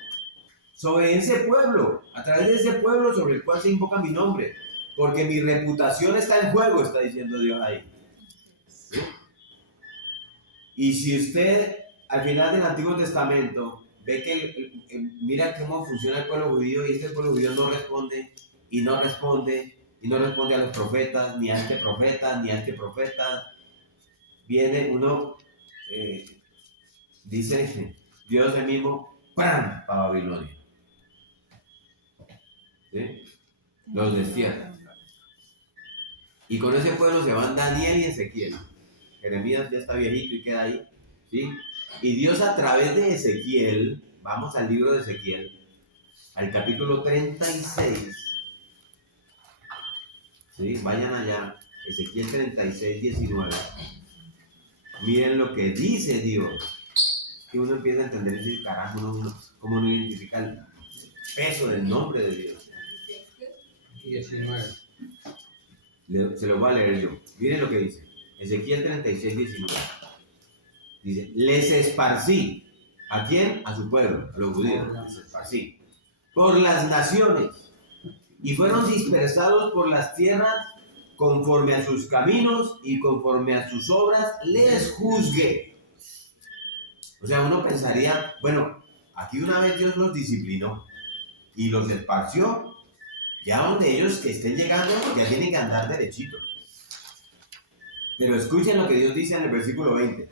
Sobre ese pueblo, a través de ese pueblo sobre el cual se invoca mi nombre, porque mi reputación está en juego, está diciendo Dios ahí. ¿Sí? Y si usted al final del Antiguo Testamento ve que mira cómo funciona el pueblo judío, y este pueblo judío no responde y no responde a los profetas, ni a este profeta, ni a este profeta. Viene uno, dice Dios el mismo, ¡pram!, para Babilonia. ¿Sí? Los destierra. Y con ese pueblo se van Daniel y Ezequiel. Jeremías ya está viejito y queda ahí, ¿sí? Y Dios a través de Ezequiel, vamos al libro de Ezequiel, al capítulo 36, ¿sí? Vayan allá, Ezequiel 36, 19. Miren lo que dice Dios. Que uno empieza a entender ese carajo, cómo uno identifica el peso del nombre de Dios. 19. Se lo voy a leer yo. Miren lo que dice. Ezequiel 36, 19. Dice, les esparcí. ¿A quién? A su pueblo, a los judíos. Les esparcí por las naciones. Y fueron dispersados por las tierras conforme a sus caminos y conforme a sus obras les juzgué. O sea, uno pensaría, bueno, aquí una vez Dios los disciplinó y los esparció. Ya donde ellos que estén llegando ya tienen que andar derechitos. Pero escuchen lo que Dios dice en el versículo 20.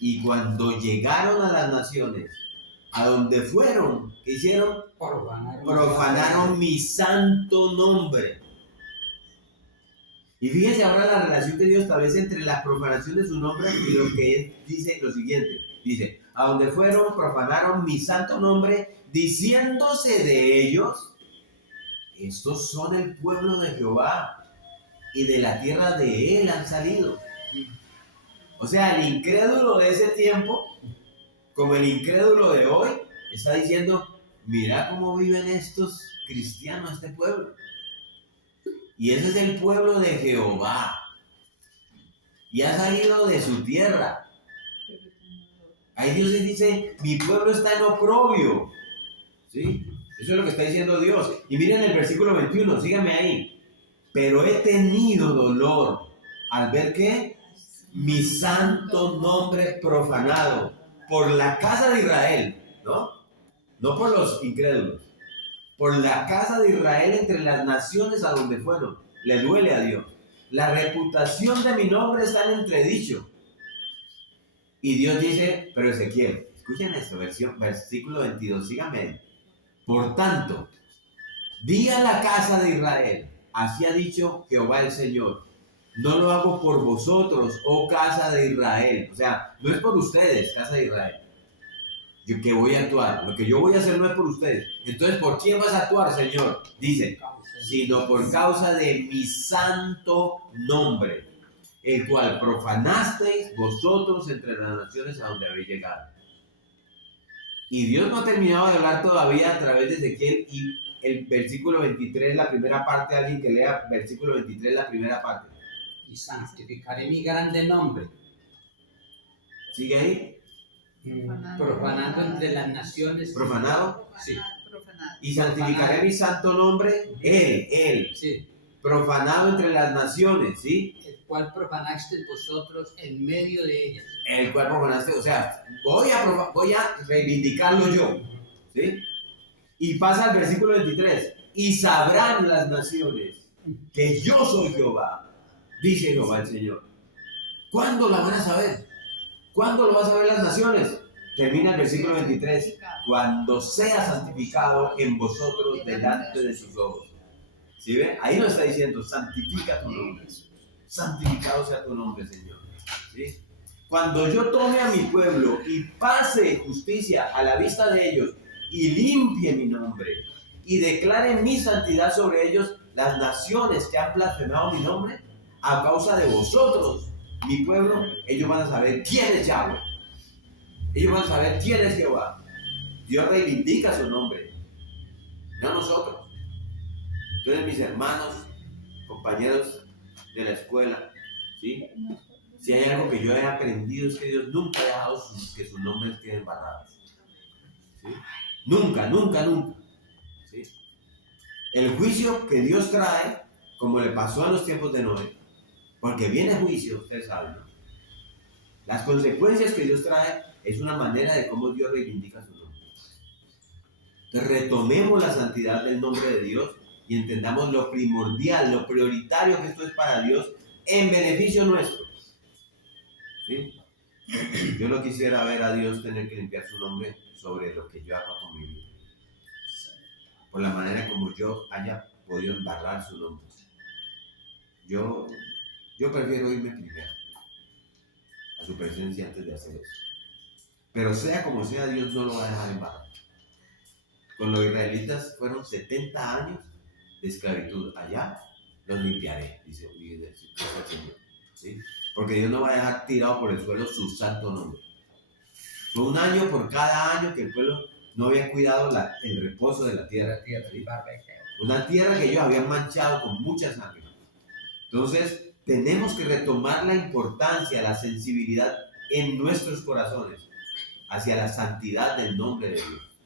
Y cuando llegaron a las naciones, a donde fueron, ¿qué hicieron? Profanaron mi santo nombre. Y fíjense ahora la relación que Dios establece entre la profanación de su nombre y lo que él dice lo siguiente. Dice, a donde fueron, profanaron mi santo nombre, diciéndose de ellos, estos son el pueblo de Jehová, y de la tierra de él han salido. O sea, el incrédulo de ese tiempo, como el incrédulo de hoy, está diciendo, mira cómo viven estos cristianos, este pueblo. Y ese es el pueblo de Jehová. Y ha salido de su tierra. Ahí Dios les dice, mi pueblo está en oprobio. ¿Sí? Eso es lo que está diciendo Dios. Y miren el versículo 21, síganme ahí. Pero he tenido dolor al ver que mi santo nombre profanado por la casa de Israel, ¿no? No por los incrédulos. Por la casa de Israel entre las naciones a donde fueron. Le duele a Dios. La reputación de mi nombre está en entredicho. Y Dios dice, pero Ezequiel, escuchen esto, versículo 22, síganme ahí. Por tanto, di a la casa de Israel, así ha dicho Jehová el Señor, no lo hago por vosotros, oh casa de Israel. O sea, no es por ustedes, casa de Israel, yo que voy a actuar. Lo que yo voy a hacer no es por ustedes. Entonces, ¿por quién vas a actuar, Señor? Dice, sino por causa de mi santo nombre, el cual profanasteis vosotros entre las naciones a donde habéis llegado. Y Dios no ha terminado de hablar todavía a través de Ezequiel, y el versículo 23, la primera parte, alguien que lea versículo 23, la primera parte. Y santificaré mi grande nombre, ¿Sigue ahí? profanando entre las naciones. ¿Profanado? Sí, Y santificaré mi santo nombre, él, sí. profanado entre las naciones, ¿sí? El cual profanasteis vosotros en medio de ellas. El cual profanaste, o sea, voy a reivindicarlo yo, ¿sí? Y pasa al versículo 23, y sabrán las naciones que yo soy Jehová, dice Jehová el Señor. ¿Cuándo la van a saber? ¿Cuándo lo van a saber las naciones? Termina el versículo 23, cuando sea santificado en vosotros delante de sus ojos. ¿Sí ve? Ahí nos está diciendo, santifica tu nombre. Santificado sea tu nombre, Señor. ¿Sí? Cuando yo tome a mi pueblo y pase justicia a la vista de ellos y limpie mi nombre y declare mi santidad sobre ellos, las naciones que han blasfemado mi nombre, a causa de vosotros, mi pueblo, ellos van a saber quién es Yahweh. Ellos van a saber quién es Jehová. Dios reivindica su nombre, no nosotros. Entonces, mis hermanos, compañeros de la escuela, ¿sí? Si hay algo que yo he aprendido es que Dios nunca ha dejado que sus nombres queden barrados. ¿Sí? Nunca, nunca, nunca. ¿Sí? El juicio que Dios trae, como le pasó en los tiempos de Noé, porque viene juicio, ustedes saben, ¿no? Las consecuencias que Dios trae es una manera de cómo Dios reivindica su nombre. Entonces, retomemos la santidad del nombre de Dios y entendamos lo primordial, lo prioritario que esto es para Dios en beneficio nuestro. ¿Sí? Yo no quisiera ver a Dios tener que limpiar su nombre sobre lo que yo hago con mi vida, por la manera como yo haya podido embarrar su nombre. Yo prefiero irme primero a su presencia antes de hacer eso. Pero sea como sea, Dios no lo va a dejar embarrar. Con los israelitas fueron 70 años de esclavitud. Allá los limpiaré, dice el Señor. ¿Sí? Porque Dios no va a dejar tirado por el suelo su santo nombre. Fue un año por cada año que el pueblo no había cuidado el reposo de la tierra. ¿Sí? Una tierra que ellos habían manchado con mucha sangre. Entonces, tenemos que retomar la importancia, la sensibilidad en nuestros corazones hacia la santidad del nombre de Dios.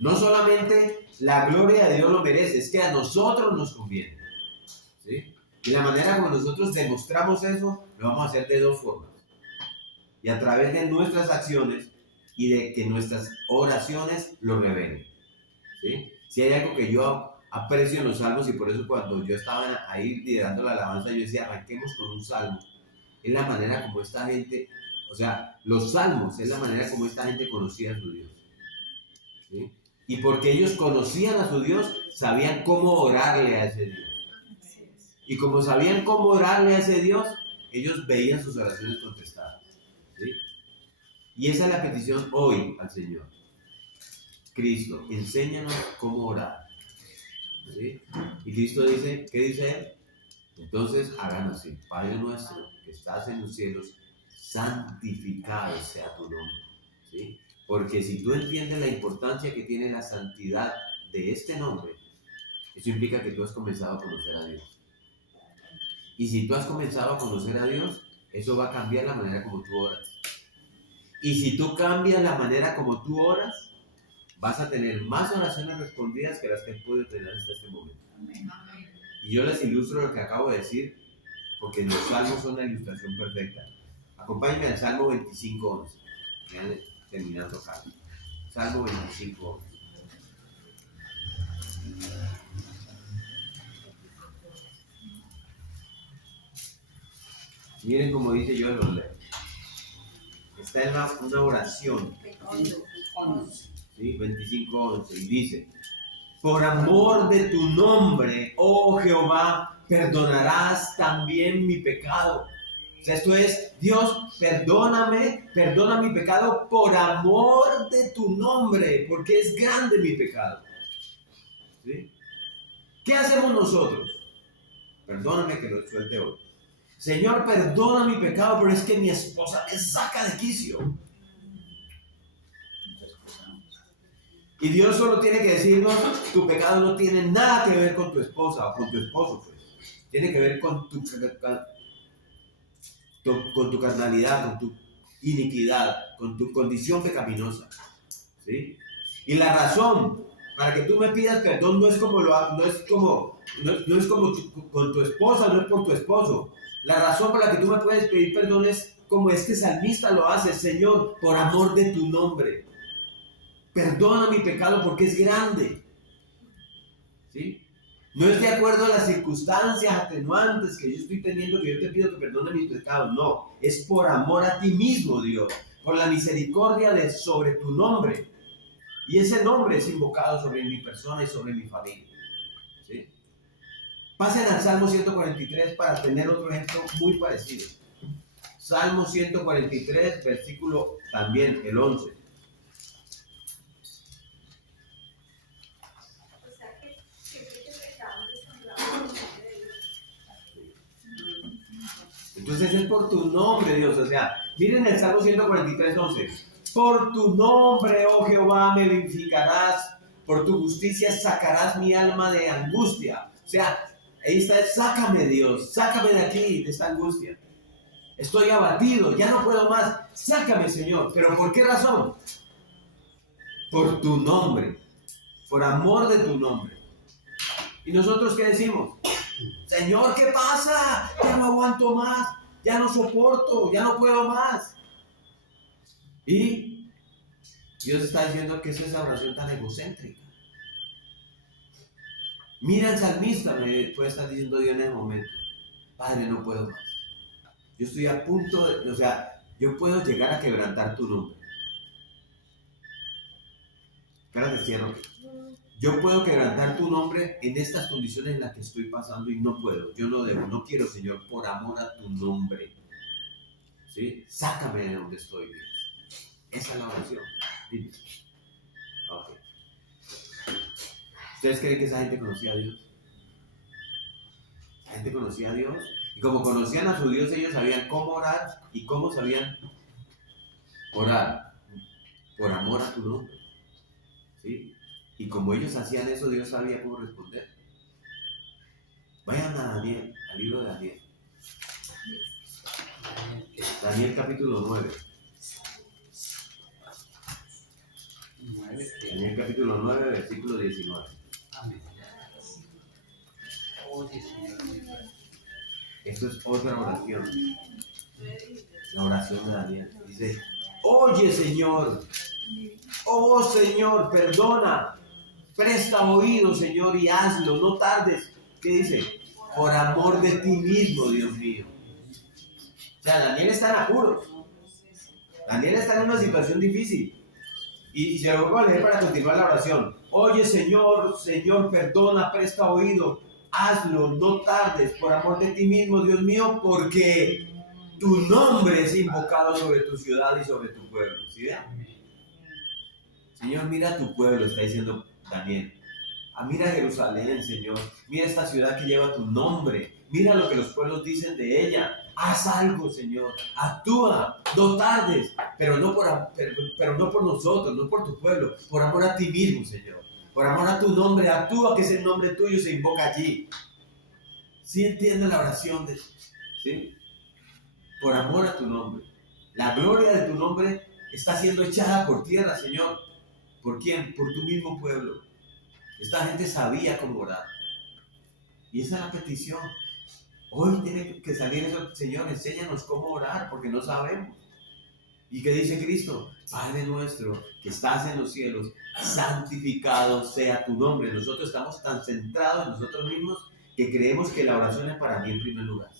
No solamente la gloria de Dios lo merece, es que a nosotros nos conviene. ¿Sí? Y la manera como nosotros demostramos eso, lo vamos a hacer de dos formas. Y a través de nuestras acciones y de que nuestras oraciones lo revelen. ¿Sí? Si hay algo que yo aprecio en los salmos, y por eso cuando yo estaba ahí liderando la alabanza, yo decía, arranquemos con un salmo. Es la manera como esta gente, o sea, los salmos es la manera como esta gente conocía a su Dios. ¿Sí? Y porque ellos conocían a su Dios, sabían cómo orarle a ese Dios. Y como sabían cómo orarle a ese Dios, ellos veían sus oraciones contestadas. ¿Sí? Y esa es la petición hoy al Señor. Cristo, enséñanos cómo orar. ¿Sí? Y Cristo dice, ¿qué dice Él? Entonces hagan así: Padre nuestro que estás en los cielos, santificado sea tu nombre. ¿Sí? Porque si tú entiendes la importancia que tiene la santidad de este nombre, eso implica que tú has comenzado a conocer a Dios. Y si tú has comenzado a conocer a Dios, eso va a cambiar la manera como tú oras. Y si tú cambias la manera como tú oras, vas a tener más oraciones respondidas que las que has podido tener hasta este momento. Y yo les ilustro lo que acabo de decir, porque los salmos son la ilustración perfecta. Acompáñenme al Salmo 25:11. Ya terminando acá. Salmo 25:11. Miren como dice, yo los leo. Está en una oración. ¿Sí? 25:11. Y dice: por amor de tu nombre, oh Jehová, perdonarás también mi pecado. O sea, esto es: Dios, perdóname, perdona mi pecado por amor de tu nombre, porque es grande mi pecado. ¿Sí? ¿Qué hacemos nosotros? Perdóname que lo suelte hoy. Señor, perdona mi pecado, pero es que mi esposa me saca de quicio. Y Dios solo tiene que decirnos: tu pecado no tiene nada que ver con tu esposa o con tu esposo, pues. Tiene que ver con tu carnalidad, con tu iniquidad, con tu condición pecaminosa. ¿Sí? Y la razón para que tú me pidas perdón no es como con tu esposa, no es por tu esposo. La razón por la que tú me puedes pedir perdón es como este salmista lo hace: Señor, por amor de tu nombre, perdona mi pecado porque es grande. ¿Sí? No es de acuerdo a las circunstancias atenuantes que yo estoy teniendo que yo te pido que perdone mis pecados. No, es por amor a ti mismo, Dios, por la misericordia sobre tu nombre. Y ese nombre es invocado sobre mi persona y sobre mi familia. ¿Sí? Pasen al Salmo 143 para tener otro ejemplo muy parecido. Salmo 143, versículo también el 11. O sea que siempre que pecamos descontrolamos el nombre de Dios. Entonces es por tu nombre, Dios. O sea, miren el Salmo 143, 11. Por tu nombre, oh Jehová, me vivificarás. Por tu justicia sacarás mi alma de angustia. O sea, ahí está: sácame, Dios, sácame de aquí, de esta angustia. Estoy abatido, ya no puedo más. Sácame, Señor. ¿Pero por qué razón? Por tu nombre, por amor de tu nombre. ¿Y nosotros qué decimos? Señor, ¿qué pasa? Ya no aguanto más, ya no soporto, ya no puedo más. Y Dios está diciendo que es esa oración tan egocéntrica. Mira el salmista, me puede estar diciendo Dios en el momento: Padre, no puedo más. Yo estoy a punto de, o sea, yo puedo llegar a quebrantar tu nombre. Espérate, cierro. Yo puedo quebrantar tu nombre en estas condiciones en las que estoy pasando y no puedo. Yo no debo, no quiero, Señor, por amor a tu nombre. ¿Sí? Sácame de donde estoy, Dios. Esa es la oración. Dime. Ok. ¿Ustedes creen que esa gente conocía a Dios? La gente conocía a Dios. Y como conocían a su Dios, ellos sabían cómo orar y cómo sabían orar. Por amor a tu nombre. ¿Sí? Y como ellos hacían eso, Dios sabía cómo responder. Vayan a Daniel, al libro de Daniel. Daniel capítulo 9. Daniel capítulo 9, versículo 19. Amén. Oye, Señor. Esto es otra oración. La oración de Daniel. Dice: oye, Señor. Oh, Señor, perdona. Presta oído, Señor, y hazlo. No tardes. ¿Qué dice? Por amor de ti mismo, Dios mío. O sea, Daniel está en apuros. Daniel está en una situación difícil. Y se lo voy a leer para continuar la oración. Oye, Señor, Señor, perdona, presta oído. Hazlo, no tardes, por amor de ti mismo, Dios mío, porque tu nombre es invocado sobre tu ciudad y sobre tu pueblo. ¿Sí ven? Señor, mira tu pueblo, está diciendo Daniel. Mira Jerusalén, Señor. Mira esta ciudad que lleva tu nombre. Mira lo que los pueblos dicen de ella. Haz algo, Señor. Actúa. No tardes. Pero no por nosotros, no por tu pueblo. Por amor a ti mismo, Señor. Por amor a tu nombre. Actúa, que ese nombre tuyo se invoca allí. ¿Sí entiende la oración? ¿Sí? Por amor a tu nombre. La gloria de tu nombre está siendo echada por tierra, Señor. ¿Por quién? Por tu mismo pueblo. Esta gente sabía cómo orar. Y esa es la petición. Hoy tiene que salir eso, Señor, enséñanos cómo orar, porque no sabemos. ¿Y qué dice Cristo? Padre nuestro, que estás en los cielos, santificado sea tu nombre. Nosotros estamos tan centrados en nosotros mismos que creemos que la oración es para mí en primer lugar.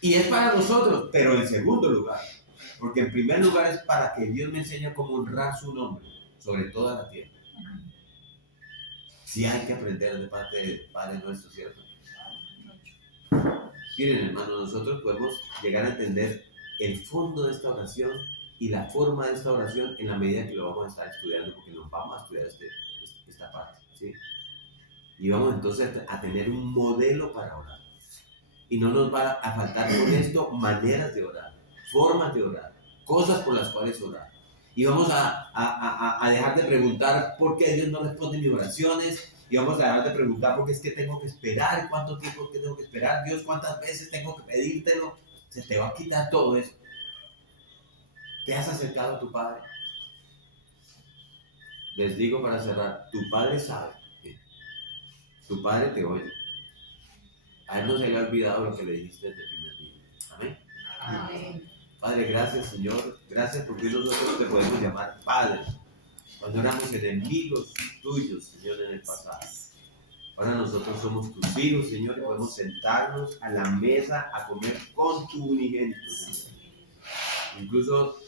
Y es para nosotros, pero en segundo lugar. Porque en primer lugar es para que Dios me enseñe cómo honrar su nombre sobre toda la tierra. Sí hay que aprender de parte del Padre nuestro, ¿cierto? Miren, hermanos, nosotros podemos llegar a entender el fondo de esta oración y la forma de esta oración en la medida que lo vamos a estar estudiando, porque nos vamos a estudiar esta parte, ¿sí? Y vamos entonces a tener un modelo para orar. Y no nos va a faltar con esto maneras de orar, formas de orar, cosas por las cuales orar. Y vamos a dejar de preguntar por qué Dios no responde mis oraciones. Y vamos a dejar de preguntar por qué es que tengo que esperar, cuánto tiempo que tengo que esperar, Dios, cuántas veces tengo que pedírtelo. Se te va a quitar todo eso. ¿Te has acercado a tu Padre? Les digo para cerrar, tu Padre sabe. Tu Padre te oye. A Él no se le ha olvidado lo que le dijiste desde el primer día. Amén. Amén. Padre, gracias, Señor. Gracias porque nosotros te podemos llamar Padre. Cuando éramos enemigos tuyos, Señor, en el pasado. Ahora nosotros somos tus hijos, Señor, y podemos sentarnos a la mesa a comer con tu unigénito, Señor. Incluso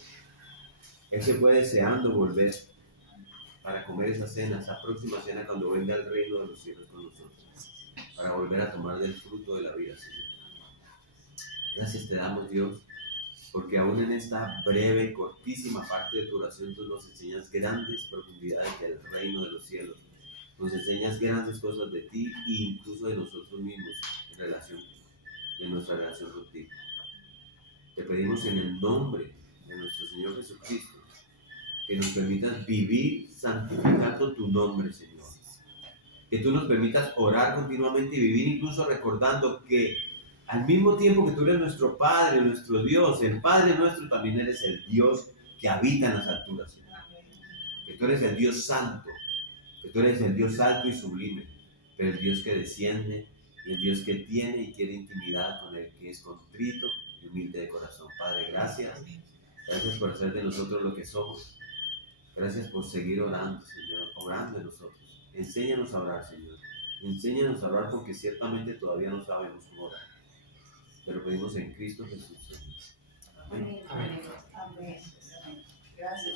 Él se fue deseando volver para comer esa cena, esa próxima cena cuando venga el reino de los cielos con nosotros, para volver a tomar del fruto de la vida, Señor. Gracias te damos, Dios, porque aún en esta breve y cortísima parte de tu oración tú nos enseñas grandes profundidades del reino de los cielos. Nos enseñas grandes cosas de ti e incluso de nosotros mismos en nuestra relación contigo. Te pedimos en el nombre de nuestro Señor Jesucristo que nos permitas vivir santificando tu nombre, Señor. Que tú nos permitas orar continuamente y vivir incluso recordando que al mismo tiempo que tú eres nuestro Padre, nuestro Dios, el Padre nuestro, también eres el Dios que habita en las alturas, Señor. Que tú eres el Dios santo, que tú eres el Dios alto y sublime, pero el Dios que desciende y el Dios que tiene y quiere intimidad con el que es contrito y humilde de corazón. Padre, gracias. Gracias por hacer de nosotros lo que somos. Gracias por seguir orando, Señor, orando en nosotros. Enséñanos a orar, Señor. Enséñanos a orar porque ciertamente todavía no sabemos cómo orar. Pero pedimos en Cristo Jesús, Señor. Amén. Amén. Amén. Gracias.